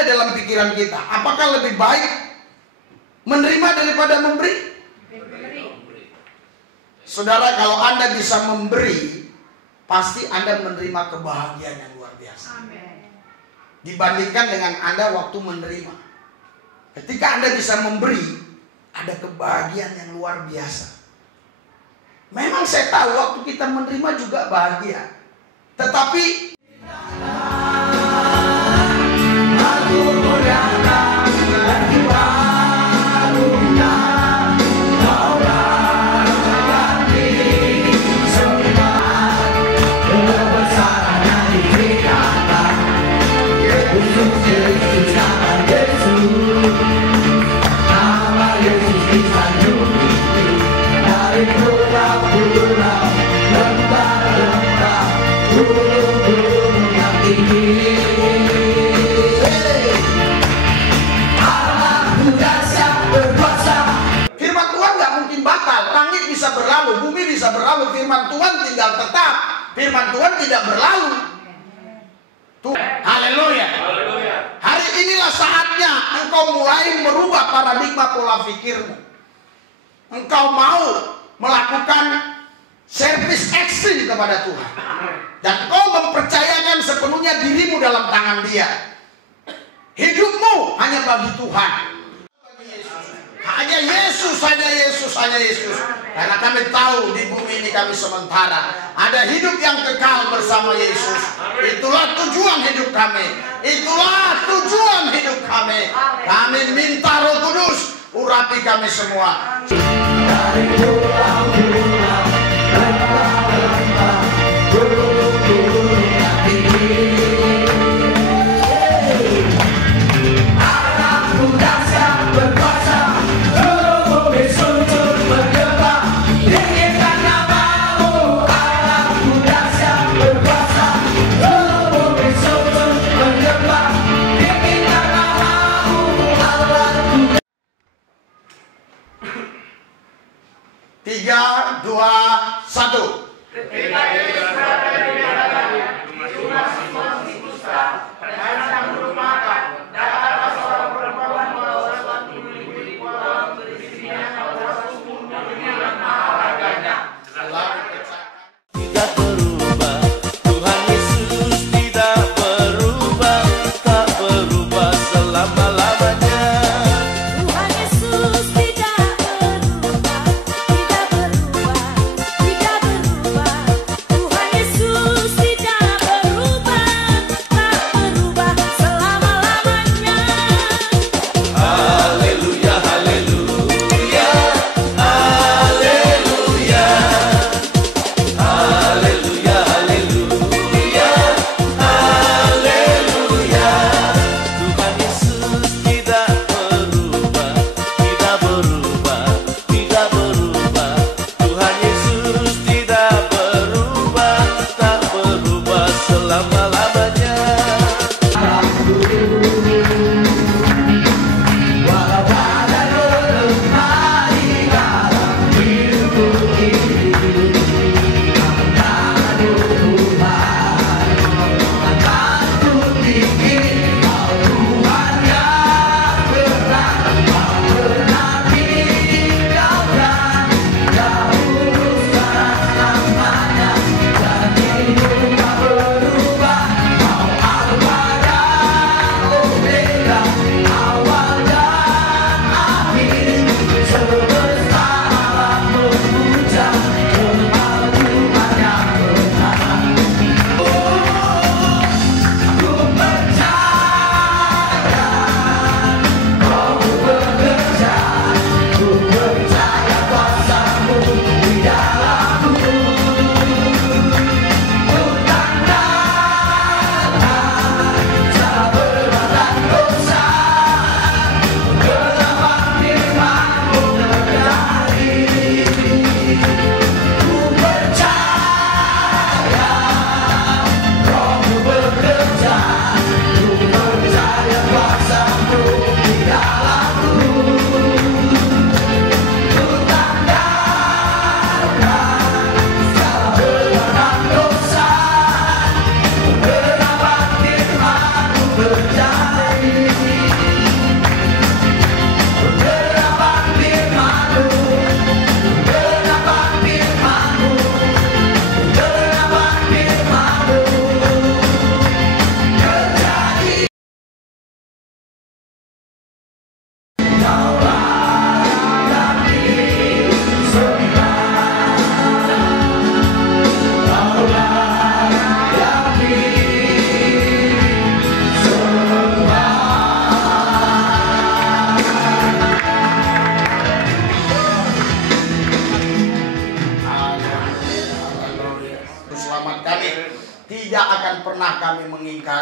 ada dalam pikiran kita, apakah lebih baik menerima daripada memberi? Saudara, kalau Anda bisa memberi, pasti Anda menerima kebahagiaan yang luar biasa. Dibandingkan dengan Anda waktu menerima. Ketika Anda bisa memberi, ada kebahagiaan yang luar biasa. Memang saya tahu waktu kita menerima juga bahagia. Tetapi firman Tuhan nggak mungkin batal. Langit bisa berlalu, bumi bisa berlalu, firman Tuhan tinggal tetap. Firman Tuhan tidak berlalu. Haleluya. Hari inilah saatnya engkau mulai merubah paradigma pola pikirmu. Engkau mau melakukan servis ekstrim kepada Tuhan, dan kau mempercayakan sepenuhnya dirimu dalam tangan Dia. Hidupmu hanya bagi Tuhan. Hanya Yesus, hanya Yesus, hanya Yesus. Karena kami tahu di bumi ini kami sementara. Ada hidup yang kekal bersama Yesus. Itulah tujuan hidup kami. Itulah tujuan hidup kami. Kami minta Roh Kudus urapi kami semua. Dari pulau-pulau, lembah-lembah, gunung-gunung yang tinggi. Anakku dahsyat berkuasa, seluruh bumi suntur bergembang. Tinggikan namamu, Anakku dahsyat berkuasa, seluruh bumi suntur bergembang. Tinggikan namamu, Anakku. 3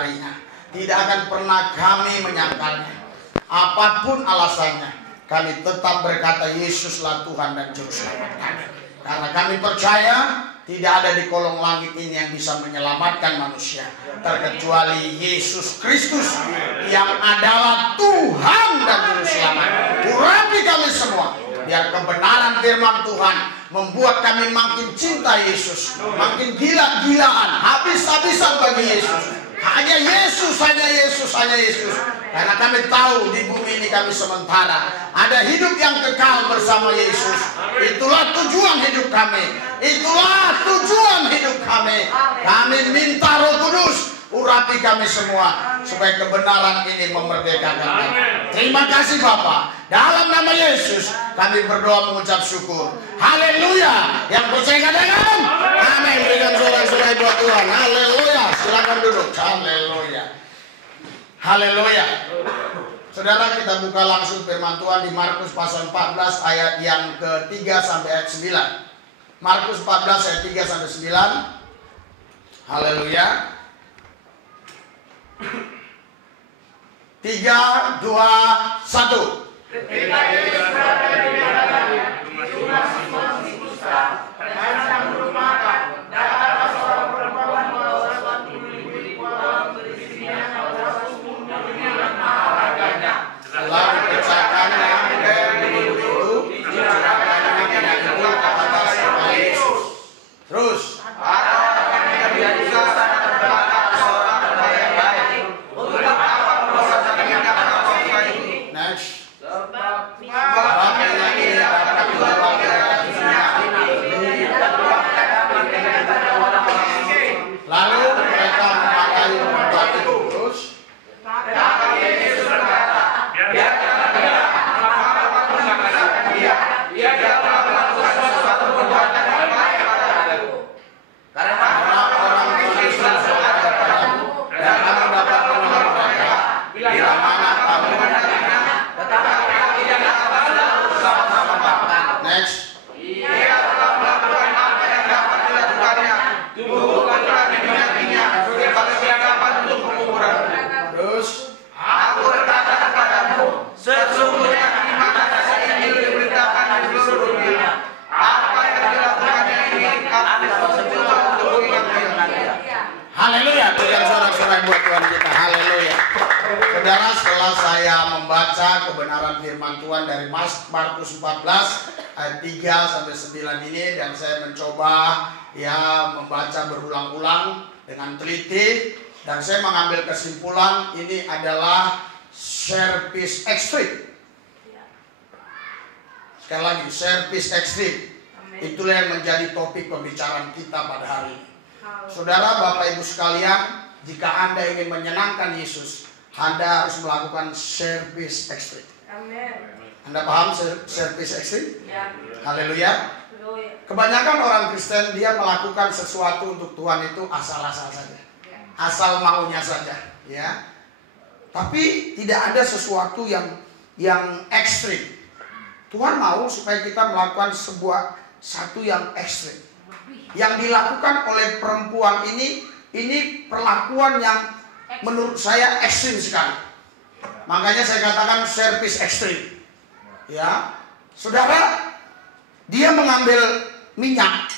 menyangkalinya. Tidak akan pernah kami menyangkalnya. Apapun alasannya, kami tetap berkata Yesuslah Tuhan dan Juru Selamat kami. Karena kami percaya tidak ada di kolong langit ini yang bisa menyelamatkan manusia terkecuali Yesus Kristus yang adalah Tuhan dan Juru Selamat. Urapi kami semua, biar kebenaran firman Tuhan membuat kami makin cinta Yesus, makin gila-gilaan, habis-habisan bagi Yesus. Hanya Yesus, hanya Yesus, hanya Yesus. Karena kami tahu di bumi ini kami sementara. Ada hidup yang kekal bersama Yesus. Itulah tujuan hidup kami. Itulah tujuan hidup kami. Kami minta Roh Kudus urapi kami semua supaya kebenaran ini memerdekakan kami. Terima kasih Bapa. Dalam nama Yesus kami berdoa mengucap syukur. Haleluya. Yang percaya katakan amin. Berikan sorak-sorai buat Tuhan. Haleluya. Silakan duduk. Haleluya. Haleluya. Saudara, kita buka langsung firman Tuhan di Markus pasal 14 ayat yang ke-3 sampai ayat 9. Markus 14 ayat 3 sampai 9. Haleluya. 3, 2, 1. Ketika Yesus berada di hadapannya, Yudas Simon si dusta, dan sedang merupakan, datanglah seorang perempuan membawa suatu buli-buli uang berisi minyak wangi yang mahal harganya. Setelah dipecahkannya dari buli itu, dicurahkannya minyak itu ke atas kepala Yesus. Terus, Dia juga sangat terbakar seorang pembaya baik. Untuk apa proses minyak ini? next. Sebab minyak ini dapat dijual ke minyak. Lalu mereka memakai tempat itu. Terus, Tetapi Yesus berkata, biarkanlah dia, apapun yang katakan dia telah melakukan sesuatu perbuatan yang baik padaku. Karena orang Kristen sholat kepadamu dan kamu dapat menolong mereka bila mana kamu mendengarnya, tetapi tidak dapat selalu bersama-sama makan. next. Ia telah melakukan apa yang dapat dilakukannya. Tubuhkanlah minyak-minyak sebagai persiapan untuk penguburan. Terus, Aku berkata kepadamu, sesungguhnya di mana saja ini diberitakan di seluruh dunia, apa yang dilakukannya ini akan disebut untuk mengingat-ingatnya. haleluya. Berikan sorak-sorai buat Tuhan kita. Haleluya. Saudara, setelah saya membaca kebenaran firman Tuhan dari Markus 14 ayat 3 sampai 9 ini, dan saya mencoba membaca berulang-ulang dengan teliti, dan saya mengambil kesimpulan ini adalah servis ekstrim. Sekali lagi, servis ekstrim. Itulah yang menjadi topik pembicaraan kita pada hari ini. Saudara, Bapak Ibu sekalian, jika Anda ingin menyenangkan Yesus, Anda harus melakukan servis ekstrim. Anda paham servis ekstrim? Ya. Haleluya. Kebanyakan orang Kristen dia melakukan sesuatu untuk Tuhan itu asal-asal saja, asal maunya saja, ya. Tapi tidak ada sesuatu yang ekstrim. Tuhan mau supaya kita melakukan satu yang ekstrim. Yang dilakukan oleh perempuan ini perlakuan yang menurut saya ekstrim sekali. Makanya saya katakan servis ekstrim. Ya, saudara, dia mengambil minyak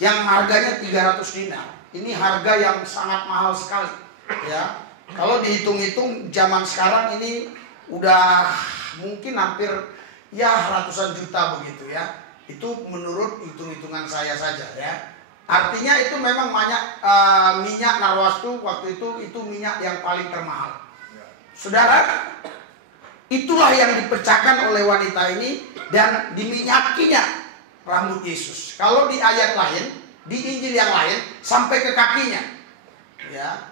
yang harganya 300 dinar. Ini harga yang sangat mahal sekali. Ya, kalau dihitung-hitung zaman sekarang ini udah mungkin hampir ratusan juta begitu ya. Itu menurut hitung-hitungan saya saja ya. Artinya itu memang banyak minyak narwastu waktu itu minyak yang paling termahal. Saudara, itulah yang dipecahkan oleh wanita ini dan diminyakinya rambut Yesus. Kalau di ayat lain, di Injil yang lain sampai ke kakinya. Ya.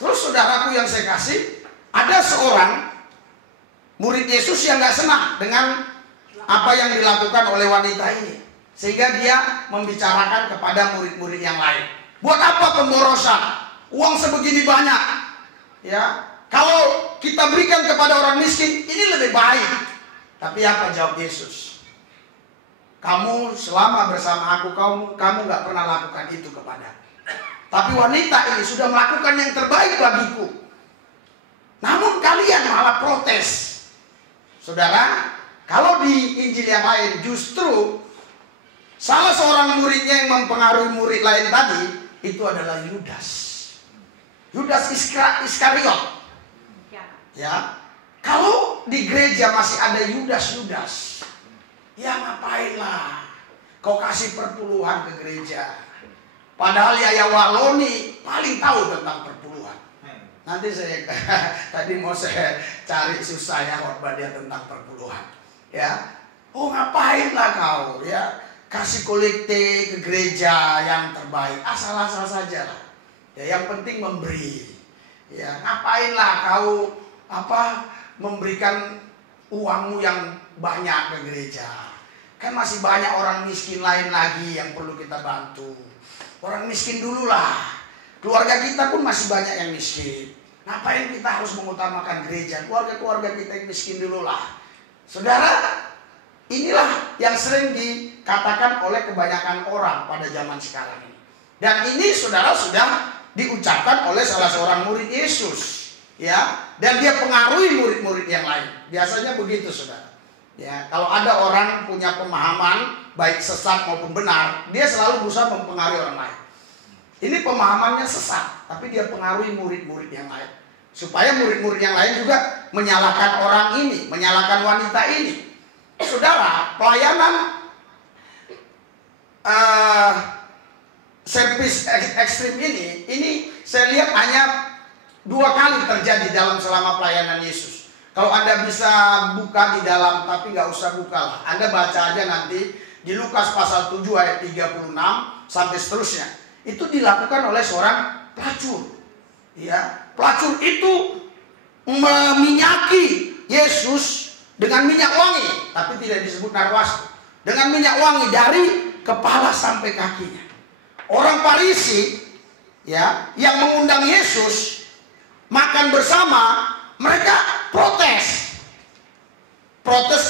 Terus saudaraku yang saya kasih, ada seorang murid Yesus yang gak senang dengan apa yang dilakukan oleh wanita ini, sehingga dia membicarakan kepada murid-murid yang lain. Buat apa pemborosan? Uang sebegini banyak. Ya, kalau kita berikan kepada orang miskin, ini lebih baik. Tapi apa jawab Yesus? Kamu selama bersama aku, kamu gak pernah lakukan itu kepada. Tapi wanita ini sudah melakukan yang terbaik bagiku. Namun kalian malah protes. Saudara, kalau di Injil yang lain justru salah seorang muridnya yang mempengaruhi murid lain tadi itu adalah Yudas. Yudas Iskariot. Ya, kalau di gereja masih ada Yudas, ya ngapainlah kau kasih perpuluhan ke gereja. Padahal Yaya Waloni paling tahu tentang perpuluhan. Nanti saya tadi mau saya cari susah ya khotbah dia tentang perpuluhan. Ya, oh ngapainlah kau ya kasih kolekte ke gereja yang terbaik, asal-asal saja lah. Ya, yang penting memberi. Ya, ngapainlah kau memberikan uangmu yang banyak ke gereja. Kan masih banyak orang miskin lain lagi yang perlu kita bantu. Orang miskin dululah. Keluarga kita pun masih banyak yang miskin. Ngapain kita harus mengutamakan gereja? Keluarga-keluarga kita yang miskin dululah. Saudara, inilah yang sering dikatakan oleh kebanyakan orang pada zaman sekarang ini. Dan ini saudara sudah diucapkan oleh salah seorang murid Yesus. Ya, dan dia pengaruhi murid-murid yang lain. Biasanya begitu saudara. Ya, kalau ada orang punya pemahaman baik sesat maupun benar, dia selalu berusaha mempengaruhi orang lain. Ini pemahamannya sesat, tapi dia pengaruhi murid-murid yang lain. Supaya murid-murid yang lain juga menyalahkan orang ini, menyalahkan wanita ini. Saudara, pelayanan servis ekstrim ini saya lihat hanya 2 kali terjadi dalam selama pelayanan Yesus. Kalau Anda bisa buka di dalam, tapi nggak usah buka lah. Anda baca aja nanti di Lukas pasal 7 ayat 36 sampai seterusnya. Itu dilakukan oleh seorang pelacur. Ya, pelacur itu meminyaki Yesus dengan minyak wangi, tapi tidak disebut narwastu. Dengan minyak wangi dari kepala sampai kakinya. Orang Farisi ya yang mengundang Yesus makan bersama, mereka protes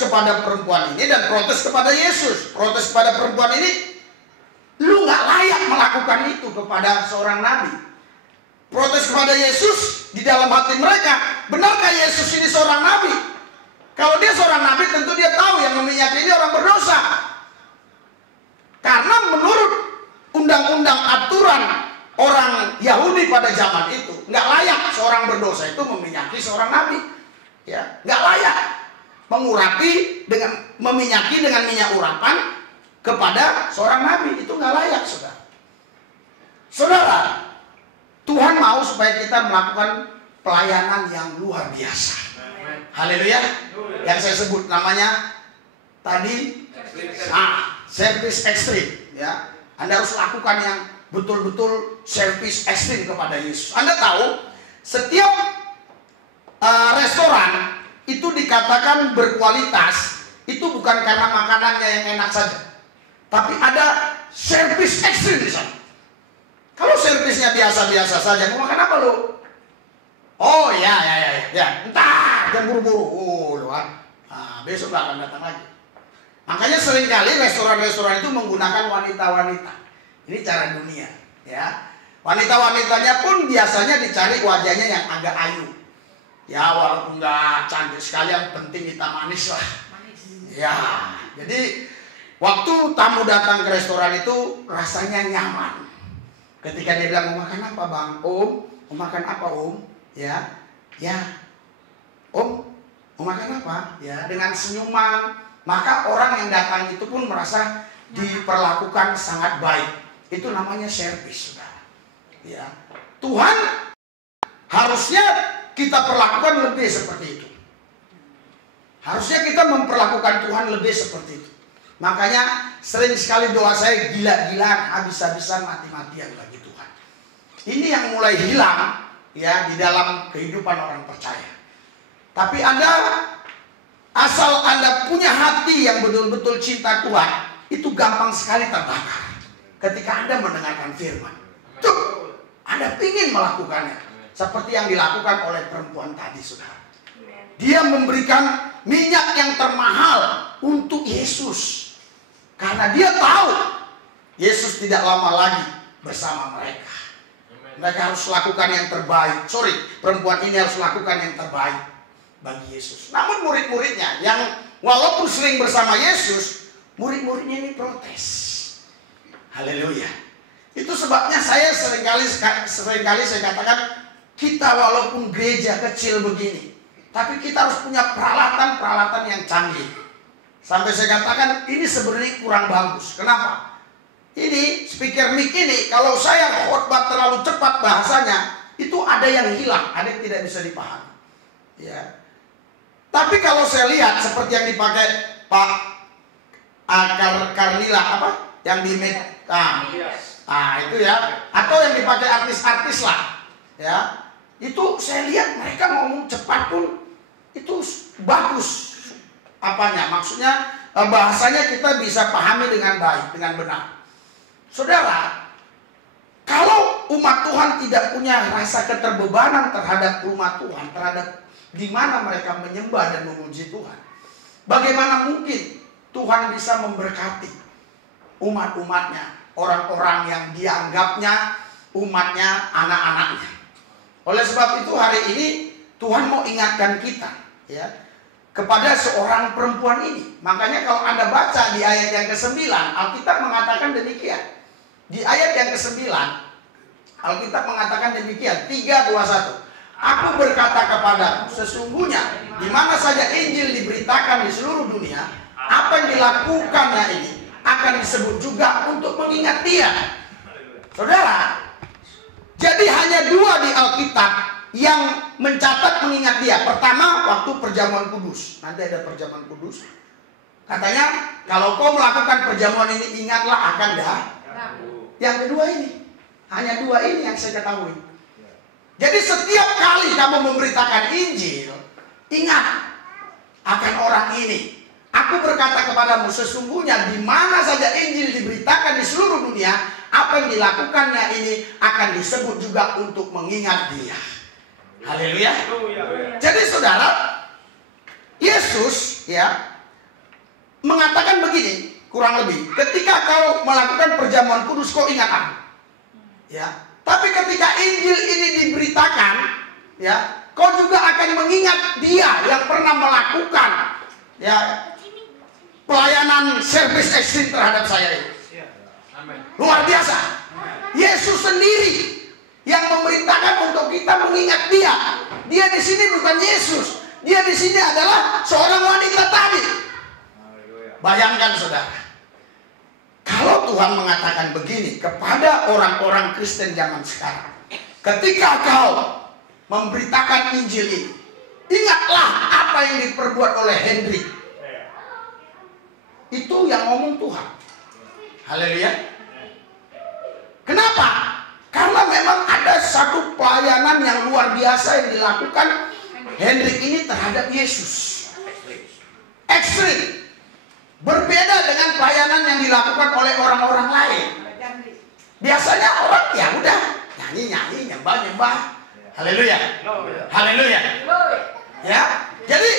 kepada perempuan ini dan protes kepada Yesus. Protes kepada perempuan ini, lu nggak layak melakukan itu kepada seorang nabi. Protes kepada Yesus di dalam hati mereka, benarkah Yesus ini seorang nabi? Kalau dia seorang nabi, tentu dia tahu yang meminyaki ini orang berdosa. Karena menurut undang-undang aturan orang Yahudi pada zaman itu, nggak layak seorang berdosa itu meminyaki seorang nabi. Ya, nggak layak meminyaki dengan minyak urapan kepada seorang nabi, itu nggak layak, saudara. Saudara, Tuhan mau supaya kita melakukan pelayanan yang luar biasa. Haleluya. Yang saya sebut namanya tadi servis ekstrim. Ya, Anda harus lakukan yang betul-betul servis ekstrim kepada Yesus. Anda tahu, setiap restoran itu dikatakan berkualitas, itu bukan karena makanannya yang enak saja, tapi ada servis ekstrim di sana. Kalau servisnya biasa-biasa saja, mau makan apa lo? Oh ya, entar jam buru-buru, besok gak akan datang lagi. Makanya seringkali restoran-restoran itu menggunakan wanita-wanita. Ini cara dunia, ya. Wanita-wanitanya pun biasanya dicari wajahnya yang agak ayu. Ya, walaupun nggak cantik sekali, yang penting kita manis lah. Ya, jadi waktu tamu datang ke restoran itu rasanya nyaman. Ketika dia bilang, mau makan apa bang? Om, mau makan apa om? Ya, om, mau makan apa? Ya, dengan senyuman, maka orang yang datang itu pun merasa diperlakukan sangat baik. Itu namanya servis, saudara. Ya, Tuhan harusnya kita perlakukan lebih seperti itu. Harusnya kita memperlakukan Tuhan lebih seperti itu. Makanya sering sekali doa saya gila-gilaan, habis-habisan, mati-matian bagi Tuhan. Ini yang mulai hilang ya di dalam kehidupan orang percaya. Tapi asal Anda punya hati yang betul-betul cinta Tuhan, itu gampang sekali terbakar ketika Anda mendengarkan firman. Tuh, Anda ingin melakukannya. Seperti yang dilakukan oleh perempuan tadi, saudara. Dia memberikan minyak yang termahal untuk Yesus. Karena dia tahu Yesus tidak lama lagi bersama mereka. Mereka harus lakukan yang terbaik. Perempuan ini harus lakukan yang terbaik bagi Yesus. Namun murid-muridnya yang walaupun sering bersama Yesus, murid-muridnya ini protes. Haleluya. Itu sebabnya saya seringkali saya katakan, kita walaupun gereja kecil begini, tapi kita harus punya peralatan-peralatan yang canggih. Sampai saya katakan ini sebenarnya kurang bagus. Kenapa? Ini speaker mic ini, kalau saya khotbah terlalu cepat bahasanya, itu ada yang hilang, ada yang tidak bisa dipahami. Ya. Tapi kalau saya lihat seperti yang dipakai Pak Karnila apa? Yang di itu ya, atau yang dipakai artis-artis lah, ya. Itu saya lihat mereka ngomong cepat pun itu bagus. Apanya? Maksudnya bahasanya kita bisa pahami dengan baik, dengan benar. Saudara, kalau umat Tuhan tidak punya rasa keterbebanan terhadap rumah Tuhan, terhadap di mana mereka menyembah dan memuji Tuhan, bagaimana mungkin Tuhan bisa memberkati umat-umatnya, orang-orang yang dianggapnya umatnya, anak-anaknya. Oleh sebab itu hari ini Tuhan mau ingatkan kita, ya, kepada seorang perempuan ini. Makanya kalau Anda baca di ayat yang ke-9, Alkitab mengatakan demikian. Di ayat yang ke-9, Alkitab mengatakan demikian, 3:21. Aku berkata kepadamu, sesungguhnya di mana saja Injil diberitakan di seluruh dunia, apa yang dilakukannya ini akan disebut juga untuk mengingat dia. Saudara, jadi hanya 2 di Alkitab yang mencatat mengingat dia. Pertama, waktu perjamuan kudus. Nanti ada perjamuan kudus. Katanya, kalau kau melakukan perjamuan ini, ingatlah akan dah. Yang kedua ini, hanya 2 ini yang saya ketahui. Jadi setiap kali kamu memberitakan Injil, ingat akan orang ini. Aku berkata kepadamu, sesungguhnya di mana saja Injil diberitakan di seluruh dunia, apa yang dilakukannya ini akan disebut juga untuk mengingat dia. Haleluya. Jadi saudara, Yesus ya mengatakan begini, kurang lebih, ketika kau melakukan perjamuan kudus, kau ingat aku. Ya, tapi ketika Injil ini diberitakan, ya, kau juga akan mengingat dia yang pernah melakukan, ya, pelayanan servis ekstrim terhadap saya ini. Luar biasa. Yesus sendiri yang memerintahkan untuk kita mengingat dia. Dia di sini bukan Yesus. Dia di sini adalah seorang wanita tadi. Bayangkan saudara, kalau Tuhan mengatakan begini kepada orang-orang Kristen zaman sekarang, ketika kau memberitakan Injil ini, ingatlah apa yang diperbuat oleh Henry. Itu yang ngomong Tuhan. Haleluya. Kenapa? Karena memang ada satu pelayanan yang luar biasa yang dilakukan Henry ini terhadap Yesus. Ekstrim. Berbeda dengan pelayanan yang dilakukan oleh orang-orang lain. Biasanya orang ya udah nyanyi-nyanyi, nyembah-nyembah. Haleluya. Haleluya. Ya. Jadi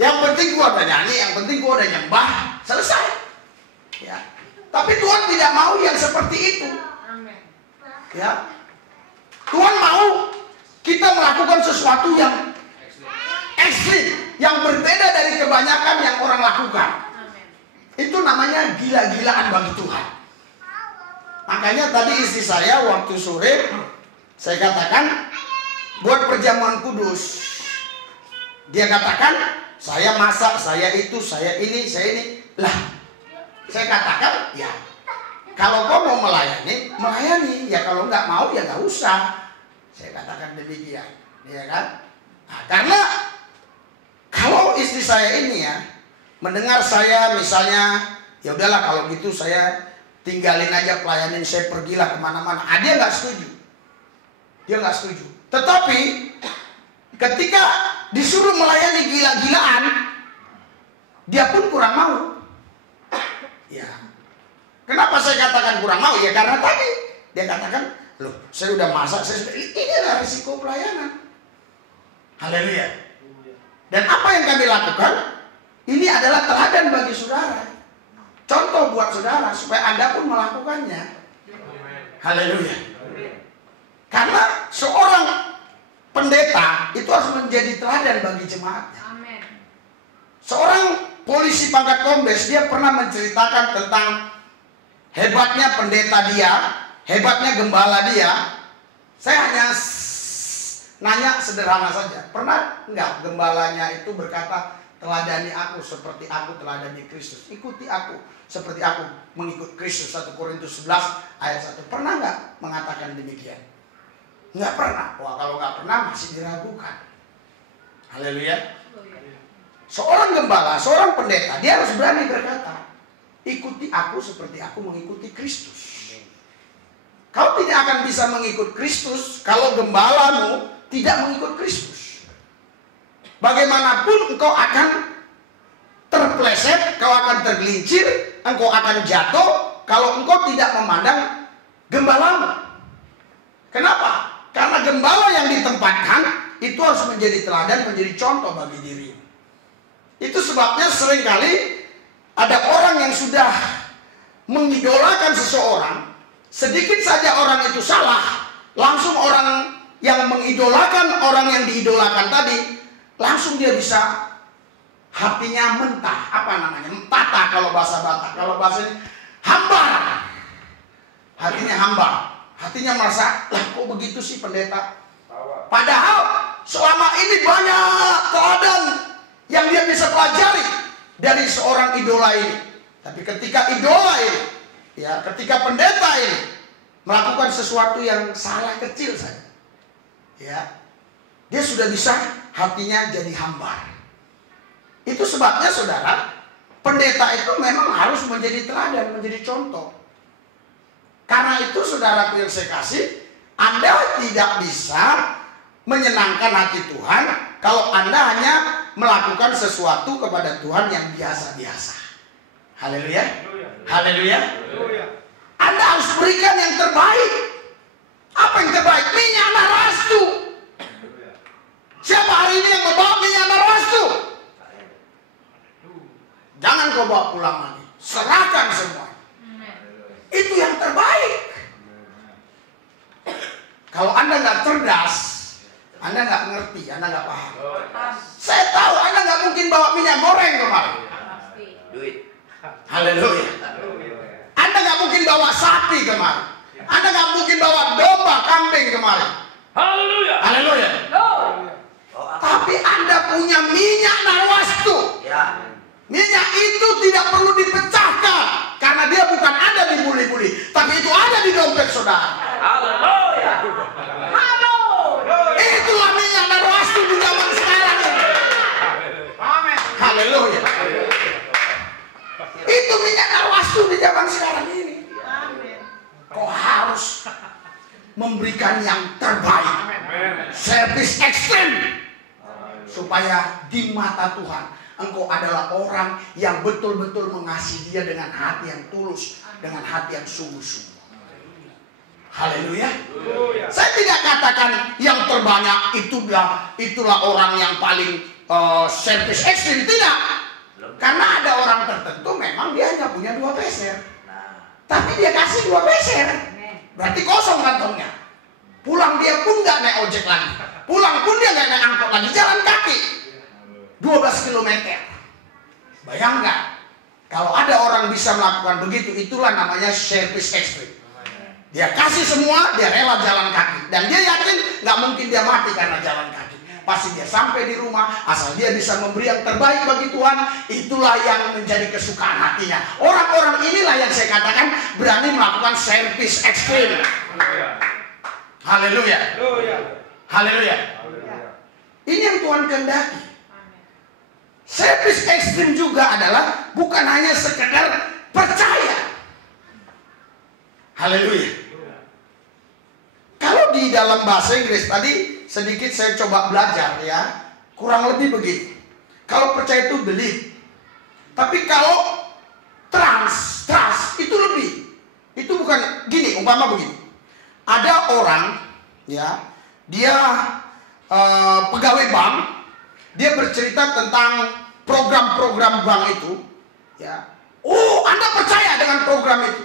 yang penting gua udah nyanyi, yang penting gua udah nyembah, selesai. Ya. Tapi Tuhan tidak mau yang seperti itu. Ya. Tuhan mau kita melakukan sesuatu yang ekstrim, yang berbeda dari kebanyakan yang orang lakukan. Itu namanya gila-gilaan bagi Tuhan. Makanya tadi istri saya waktu sore saya katakan buat perjamuan kudus. Dia katakan saya masak, saya itu, saya ini, saya ini. Lah, saya katakan ya kalau kau mau melayani, melayani. Ya kalau nggak mau ya nggak usah. Saya katakan demikian, ya kan? Nah, karena kalau istri saya ini ya mendengar saya misalnya, ya udahlah kalau gitu saya tinggalin aja pelayanan, saya pergilah kemana-mana. Dia nggak setuju. Dia nggak setuju. Tetapi ketika disuruh melayani gila-gilaan, dia pun kurang mau. Ya. Kenapa saya katakan kurang mau? Ya karena tadi dia katakan, loh saya udah masak, saya sudah, ini adalah risiko pelayanan. Haleluya. Dan apa yang kami lakukan? Ini adalah teladan bagi saudara. Contoh buat saudara supaya Anda pun melakukannya. Haleluya. Karena seorang pendeta itu harus menjadi teladan bagi jemaatnya. Amin. Seorang polisi pangkat kombes, dia pernah menceritakan tentang hebatnya pendeta dia, hebatnya gembala dia. Saya hanya nanya sederhana saja, pernah enggak gembalanya itu berkata, teladani aku seperti aku teladani Kristus, ikuti aku seperti aku mengikut Kristus. 1 Korintus 11 ayat 1. Pernah enggak mengatakan demikian? Enggak pernah. Wah, kalau enggak pernah masih diragukan. Haleluya. Seorang gembala, seorang pendeta, dia harus berani berkata, ikuti aku seperti aku mengikuti Kristus. Kau tidak akan bisa mengikut Kristus kalau gembalamu tidak mengikut Kristus. Bagaimanapun engkau akan terpleset, kau akan tergelincir, engkau akan jatuh kalau engkau tidak memandang gembalamu. Kenapa? Karena gembala yang ditempatkan itu harus menjadi teladan, menjadi contoh bagi diri. Itu sebabnya seringkali ada orang yang sudah mengidolakan seseorang, sedikit saja orang itu salah, langsung orang yang mengidolakan orang yang diidolakan tadi, langsung dia bisa hatinya mentah, apa namanya, mentata kalau bahasa Batak, kalau bahasa ini hambar, hatinya hambar, hatinya merasa, lah kok begitu sih pendeta? Padahal selama ini banyak teladan yang dia bisa pelajari dari seorang idola ini. Tapi ketika idola ini, ya, ketika pendeta ini melakukan sesuatu yang salah kecil saja, ya, dia sudah bisa hatinya jadi hambar. Itu sebabnya saudara, pendeta itu memang harus menjadi teladan, menjadi contoh. Karena itu saudaraku yang saya kasih, Anda tidak bisa menyenangkan hati Tuhan kalau Anda hanya melakukan sesuatu kepada Tuhan yang biasa-biasa. Haleluya. Haleluya. Anda harus berikan yang terbaik. Apa yang terbaik? Minyak narastu. Siapa hari ini yang membawa minyak narastu? Jangan kau bawa pulang lagi. Serahkan semua. Itu yang terbaik. Kalau Anda nggak cerdas, Anda nggak ngerti, Anda nggak paham. Saya tahu Anda nggak mungkin bawa minyak goreng kemarin. Haleluya. Anda nggak mungkin bawa sapi kemarin. Anda nggak mungkin bawa domba, kambing kemarin. Haleluya. Haleluya. Tapi Anda punya minyak narwastu. Minyak itu tidak perlu dipecahkan karena dia bukan ada di buli-buli, tapi itu ada di dompet saudara. Haleluya. Itulah minyak narwastu di zaman sekarang ini. Amin. Haleluya. Itu minyak narwastu di zaman sekarang ini. Amin. Kau harus memberikan yang terbaik, servis ekstrem, supaya di mata Tuhan engkau adalah orang yang betul-betul mengasihi Dia dengan hati yang tulus, dengan hati yang sungguh-sungguh. Haleluya. Saya tidak katakan yang terbanyak itulah orang yang paling servis ekstrim, tidak. Karena ada orang tertentu memang dia hanya punya 2 peser, tapi dia kasih 2 peser, berarti kosong kantongnya. Pulang dia pun nggak naik ojek lagi, pulang pun dia nggak naik angkot lagi, jalan kaki 12 km. Bayangkan kalau ada orang bisa melakukan begitu, itulah namanya servis ekstrim. Dia kasih semua, dia rela jalan kaki, dan dia yakin nggak mungkin dia mati karena jalan kaki. Pasti dia sampai di rumah, asal dia bisa memberi yang terbaik bagi Tuhan, itulah yang menjadi kesukaan hatinya. Orang-orang inilah yang saya katakan berani melakukan servis ekstrim. Haleluya. Haleluya. Ini yang Tuhan kehendaki. Servis ekstrim juga adalah bukan hanya sekedar percaya. Haleluya. Kalau di dalam bahasa Inggris tadi sedikit saya coba belajar, ya, kurang lebih begini. Kalau percaya itu believe, tapi kalau trust itu lebih. Itu bukan gini, umpama begini. Ada orang, ya, dia pegawai bank, dia bercerita tentang program-program bank itu, ya. Oh, Anda percaya dengan program itu,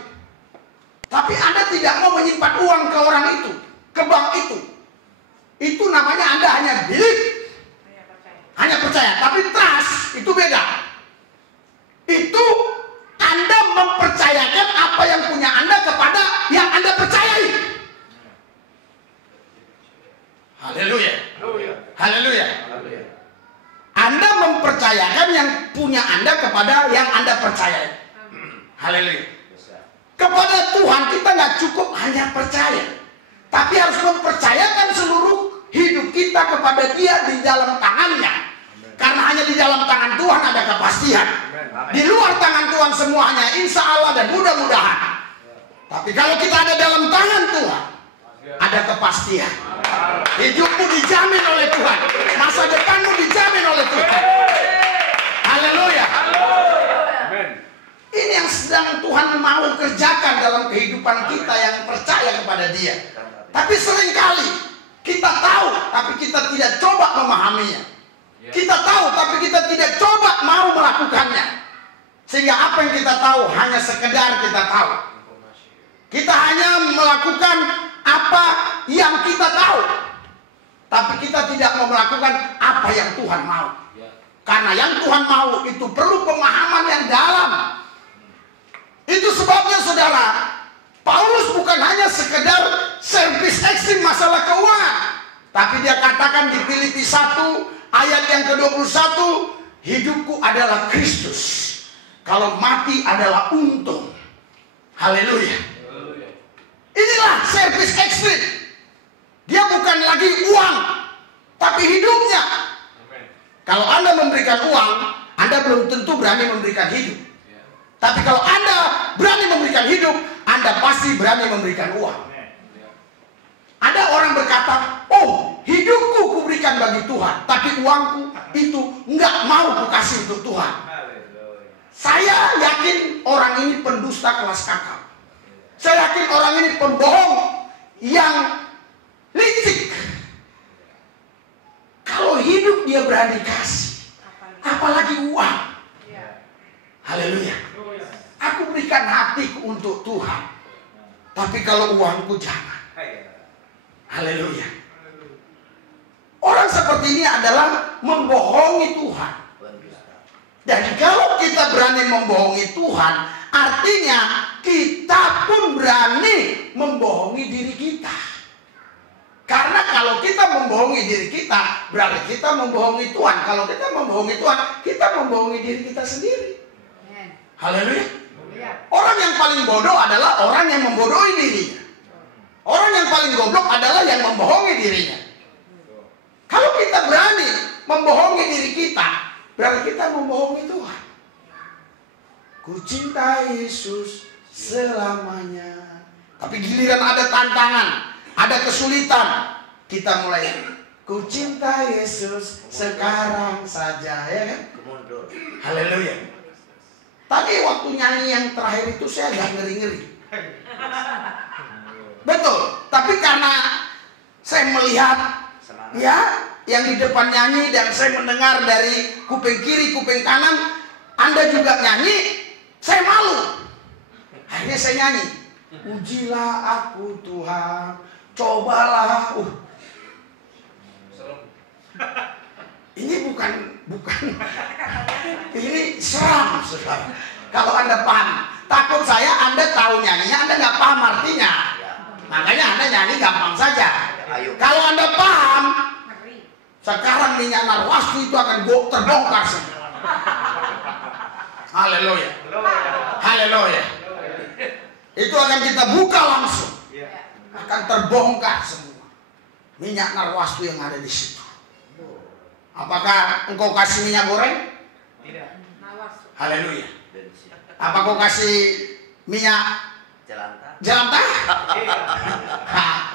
tapi Anda tidak mau menyimpan uang ke orang itu. ke bank itu namanya Anda hanya believe, hanya percaya. Tapi trust itu beda. Itu Anda mempercayakan apa yang punya Anda kepada yang Anda percayai. Haleluya. Haleluya. Anda mempercayakan yang punya Anda kepada yang Anda percayai. Haleluya. Kepada Tuhan kita nggak cukup hanya percaya, tapi harus mempercayakan seluruh hidup kita kepada Dia di dalam tangannya. Karena hanya di dalam tangan Tuhan ada kepastian. Di luar tangan Tuhan semuanya insya Allah dan mudah-mudahan. Tapi kalau kita ada dalam tangan Tuhan, ada kepastian. Hidupmu dijamin oleh Tuhan, masa depanmu dijamin oleh Tuhan. Haleluya. Ini yang sedang Tuhan mau kerjakan dalam kehidupan kita yang percaya kepada Dia. Tapi seringkali kita tahu, tapi kita tidak coba memahaminya. Kita tahu, tapi kita tidak coba mau melakukannya. Sehingga apa yang kita tahu hanya sekedar kita tahu. Kita hanya melakukan apa yang kita tahu, tapi kita tidak mau melakukan apa yang Tuhan mau. Karena yang Tuhan mau itu perlu pemahaman yang dalam. Itu sebabnya saudara, Paulus bukan hanya sekedar servis ekstrim masalah keuangan, tapi dia katakan di Filipi 1 ayat yang ke-21, hidupku adalah Kristus, kalau mati adalah untung. Haleluya. Inilah servis ekstrim. Dia bukan lagi uang, tapi hidupnya. Kalau Anda memberikan uang, Anda belum tentu berani memberikan hidup. Tapi kalau Anda berani memberikan hidup, Anda pasti berani memberikan uang. Ada orang berkata, oh hidupku kuberikan bagi Tuhan, tapi uangku itu nggak mau kukasih untuk Tuhan. Saya yakin orang ini pendusta kelas kakap. Saya yakin orang ini pembohong yang licik. Kalau hidup dia berani kasih, apalagi uang. Haleluya. Aku berikan hatiku untuk Tuhan, tapi kalau uangku jangan. Haleluya. Orang seperti ini adalah membohongi Tuhan. Dan kalau kita berani membohongi Tuhan, artinya kita pun berani membohongi diri kita. Karena kalau kita membohongi diri kita, berarti kita membohongi Tuhan. Kalau kita membohongi Tuhan, kita membohongi diri kita sendiri. Haleluya. Orang yang paling bodoh adalah orang yang membodohi dirinya. Orang yang paling goblok adalah yang membohongi dirinya. Kalau kita berani membohongi diri kita, berarti kita membohongi Tuhan. Ku cinta Yesus selamanya. Tapi giliran ada tantangan, ada kesulitan, kita mulai ku cinta Yesus sekarang saja, ya kan? Haleluya. Tadi waktu nyanyi yang terakhir itu saya agak ngeri-ngeri. Betul, tapi karena saya melihat ya yang di depan nyanyi dan saya mendengar dari kuping kiri, kuping kanan, Anda juga nyanyi, saya malu. Akhirnya saya nyanyi, ujilah aku Tuhan, cobalah. Ini bukan ini seram, saudara. Kalau Anda paham, takut saya Anda tahu nyanyinya, Anda nggak paham artinya. Makanya Anda nyanyi gampang saja. Kalau Anda paham, sekarang minyak narwastu itu akan terbongkar semua. Haleluya. Haleluya. Itu akan kita buka langsung. Akan terbongkar semua minyak narwastu yang ada di situ. Apakah engkau kasih minyak goreng? Tidak. Haleluya. Apa kau kasih minyak jelantah?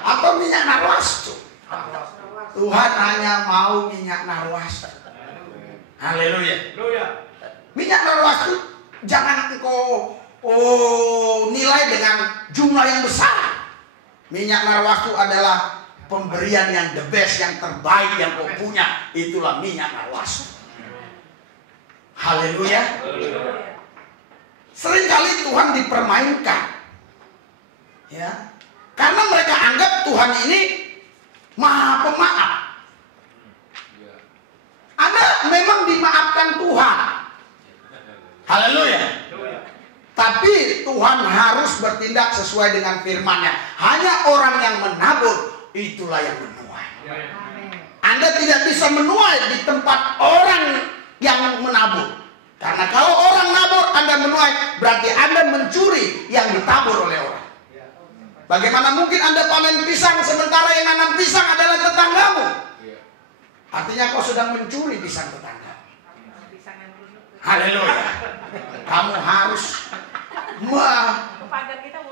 Atau minyak narwastu? Tuhan hanya mau minyak narwastu. Haleluya. Minyak narwastu jangan engkau nilai dengan jumlah yang besar. Minyak narwastu adalah pemberian yang the best, yang terbaik yang kau punya. Itulah minyak narwastu. Haleluya. Seringkali Tuhan dipermainkan, ya, Karena mereka anggap Tuhan ini Maha Pemaaf. Anda memang dimaafkan Tuhan. Haleluya. Tapi Tuhan harus bertindak sesuai dengan firman-Nya. Hanya orang yang menabur, itulah yang menuai. Anda tidak bisa menuai di tempat orang yang menabur. Karena kalau orang nabur, Anda menuai, berarti Anda mencuri yang ditabur oleh orang. Bagaimana mungkin Anda panen pisang sementara yang nanam pisang adalah tetanggamu? Artinya kau sedang mencuri pisang tetangga. Haleluya. Kamu harus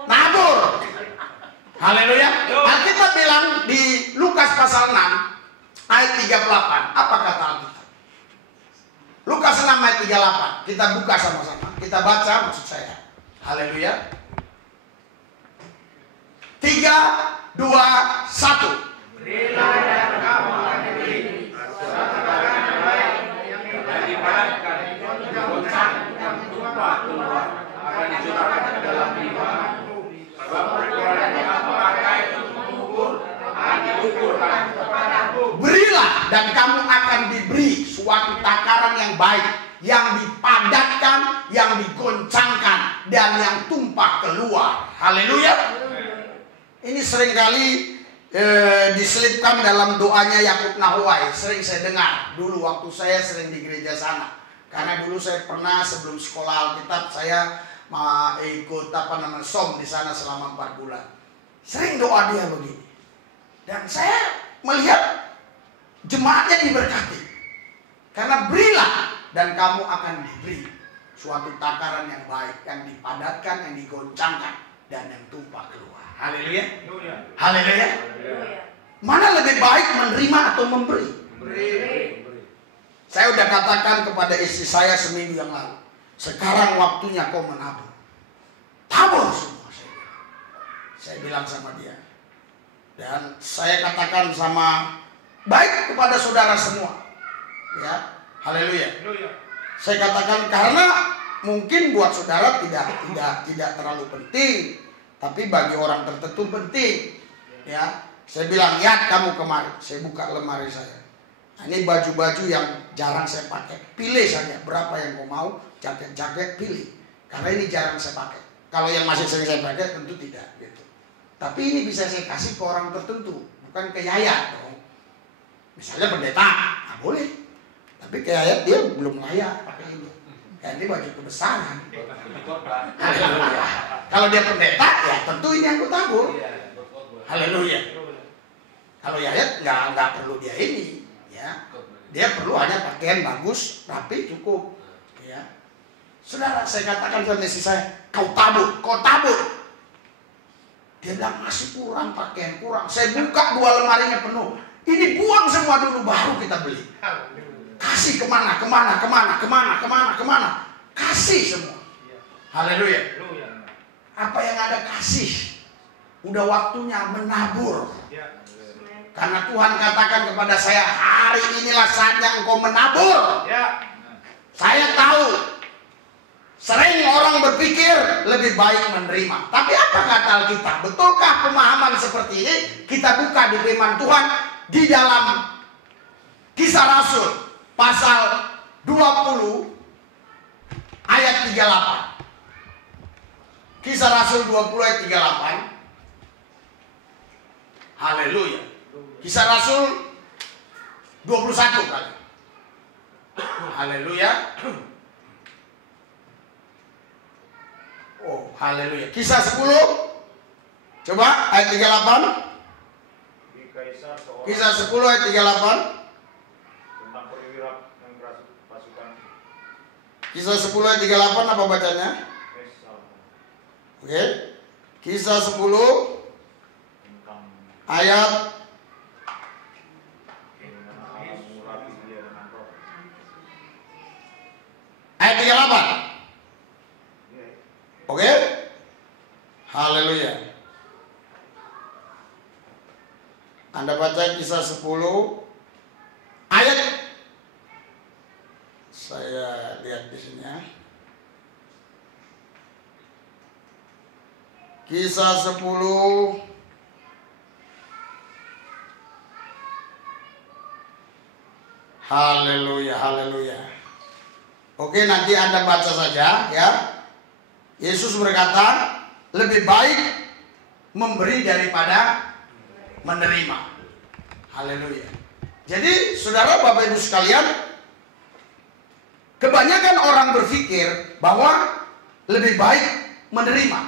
menabur. Haleluya. Alkitab bilang di Lukas pasal 6 ayat 38. Apa kata Alkitab? Lukas 6 ayat 38. Kita buka sama-sama. Kita baca maksud saya. Haleluya. 3, 2, 1. Berilah dan kamu akan diberi. Suatu makanan yang baik yang dipadatkan, goncang yang tumpah keluar akan dijualkan ke dalam timbanganmu. Sebab ukuran yang kamu pakai untuk mengukur akan diukurkan kepadamu. Berilah dan kamu akan diberi suatu takaran yang baik, yang dipadatkan, yang digoncangkan, dan yang tumpah keluar. Haleluya. Ini seringkali diselipkan dalam doanya Yakub Nahuai. Sering saya dengar dulu waktu saya sering di gereja sana. Karena dulu saya pernah sebelum sekolah Alkitab saya ikut SOM di sana selama 4 bulan. Sering doa dia begini. Dan saya melihat jemaatnya diberkati. Karena berilah dan kamu akan diberi suatu takaran yang baik, yang dipadatkan, yang digoncangkan, dan yang tumpah keluar. Haleluya. Haleluya. Mana lebih baik menerima atau memberi? Saya udah katakan kepada istri saya seminggu yang lalu. Sekarang waktunya kau menabur. Tabur semua. Saya bilang sama dia. Dan saya katakan sama baik kepada saudara semua. Ya. Haleluya. Saya katakan karena mungkin buat saudara tidak terlalu penting. Tapi bagi orang tertentu penting, ya. Saya bilang, ya kamu kemari. Saya buka lemari saya. Nah, ini baju-baju yang jarang saya pakai. Pilih saja berapa yang kau mau, jaket-jaket pilih. Karena ini jarang saya pakai. Kalau yang masih sering saya pakai tentu tidak. Gitu. Tapi ini bisa saya kasih ke orang tertentu, bukan ke Yayat dong. Misalnya pendeta, nah boleh. Tapi ke Yayat dia belum layak pakai ini. Ya, ini baju kebesaran. Haleluya. Kalau dia pendeta, ya tentu ini yang kutabur. Haleluya. Kalau Yayat nggak perlu dia ini, ya. Dia perlu hanya pakaian bagus, rapi, cukup. Ya. Saudara, saya katakan sama istri saya, kau tabur. Dia bilang masih kurang pakaian, kurang. Saya buka 2 lemarinya penuh. Ini buang semua dulu, baru kita beli. Kasih kemana. Kasih semua. Haleluya. Apa yang ada kasih. Udah waktunya menabur. Karena Tuhan katakan kepada saya, hari inilah saatnya engkau menabur. Saya tahu sering orang berpikir lebih baik menerima. Tapi apa kata Alkitab? Betulkah pemahaman seperti ini? Kita buka di firman Tuhan di dalam Kisah Rasul pasal 20 ayat 38. Kisah Rasul 20 ayat 38. Haleluya. Kisah Rasul 21 kali. Haleluya. Oh, haleluya. Kisah 10. Coba ayat 38. Kisah 10 ayat 38. Tentang perwira yang pasukan. Kisah 10 ayat 38 apa bacanya? Oke. Kisah 10 ayat ayat 38. Oke. Haleluya. Anda baca Kisah 10 ayat, saya lihat di sini ya. Kisah 10 Haleluya, haleluya. Oke, nanti Anda baca saja ya. Yesus berkata, lebih baik memberi daripada menerima. Haleluya. Jadi, saudara, Bapak Ibu sekalian, kebanyakan orang berpikir bahwa lebih baik menerima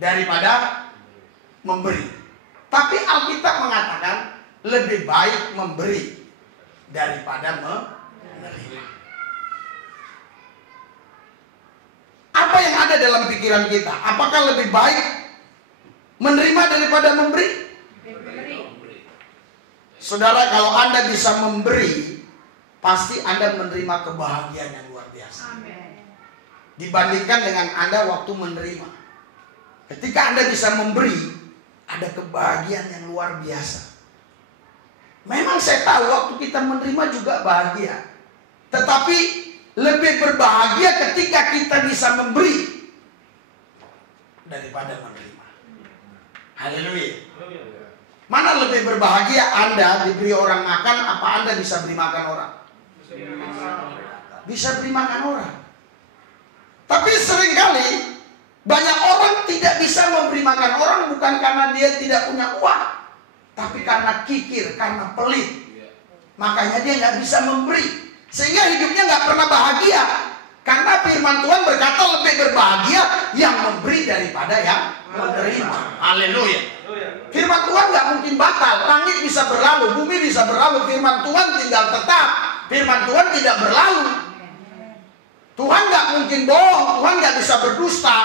daripada memberi. Tapi Alkitab mengatakan lebih baik memberi daripada menerima. Apa yang ada dalam pikiran kita? Apakah lebih baik menerima daripada memberi? Saudara, kalau Anda bisa memberi, pasti Anda menerima kebahagiaan yang luar biasa. Dibandingkan dengan Anda waktu menerima. Ketika Anda bisa memberi, ada kebahagiaan yang luar biasa. Memang saya tahu waktu kita menerima juga bahagia. Tetapi lebih berbahagia ketika kita bisa memberi daripada menerima. Haleluya. Mana lebih berbahagia Anda diberi orang makan, apa Anda bisa beri makan orang? Bisa beri makan orang. Tapi seringkali banyak orang tidak bisa memberi makan orang bukan karena dia tidak punya uang, tapi karena kikir, karena pelit. Makanya dia nggak bisa memberi, sehingga hidupnya nggak pernah bahagia. Karena firman Tuhan berkata lebih berbahagia yang memberi daripada yang menerima. Haleluya. Firman Tuhan nggak mungkin batal. Langit bisa berlalu, bumi bisa berlalu, firman Tuhan tinggal tetap. Firman Tuhan tidak berlalu. Tuhan nggak mungkin bohong, Tuhan nggak bisa berdusta.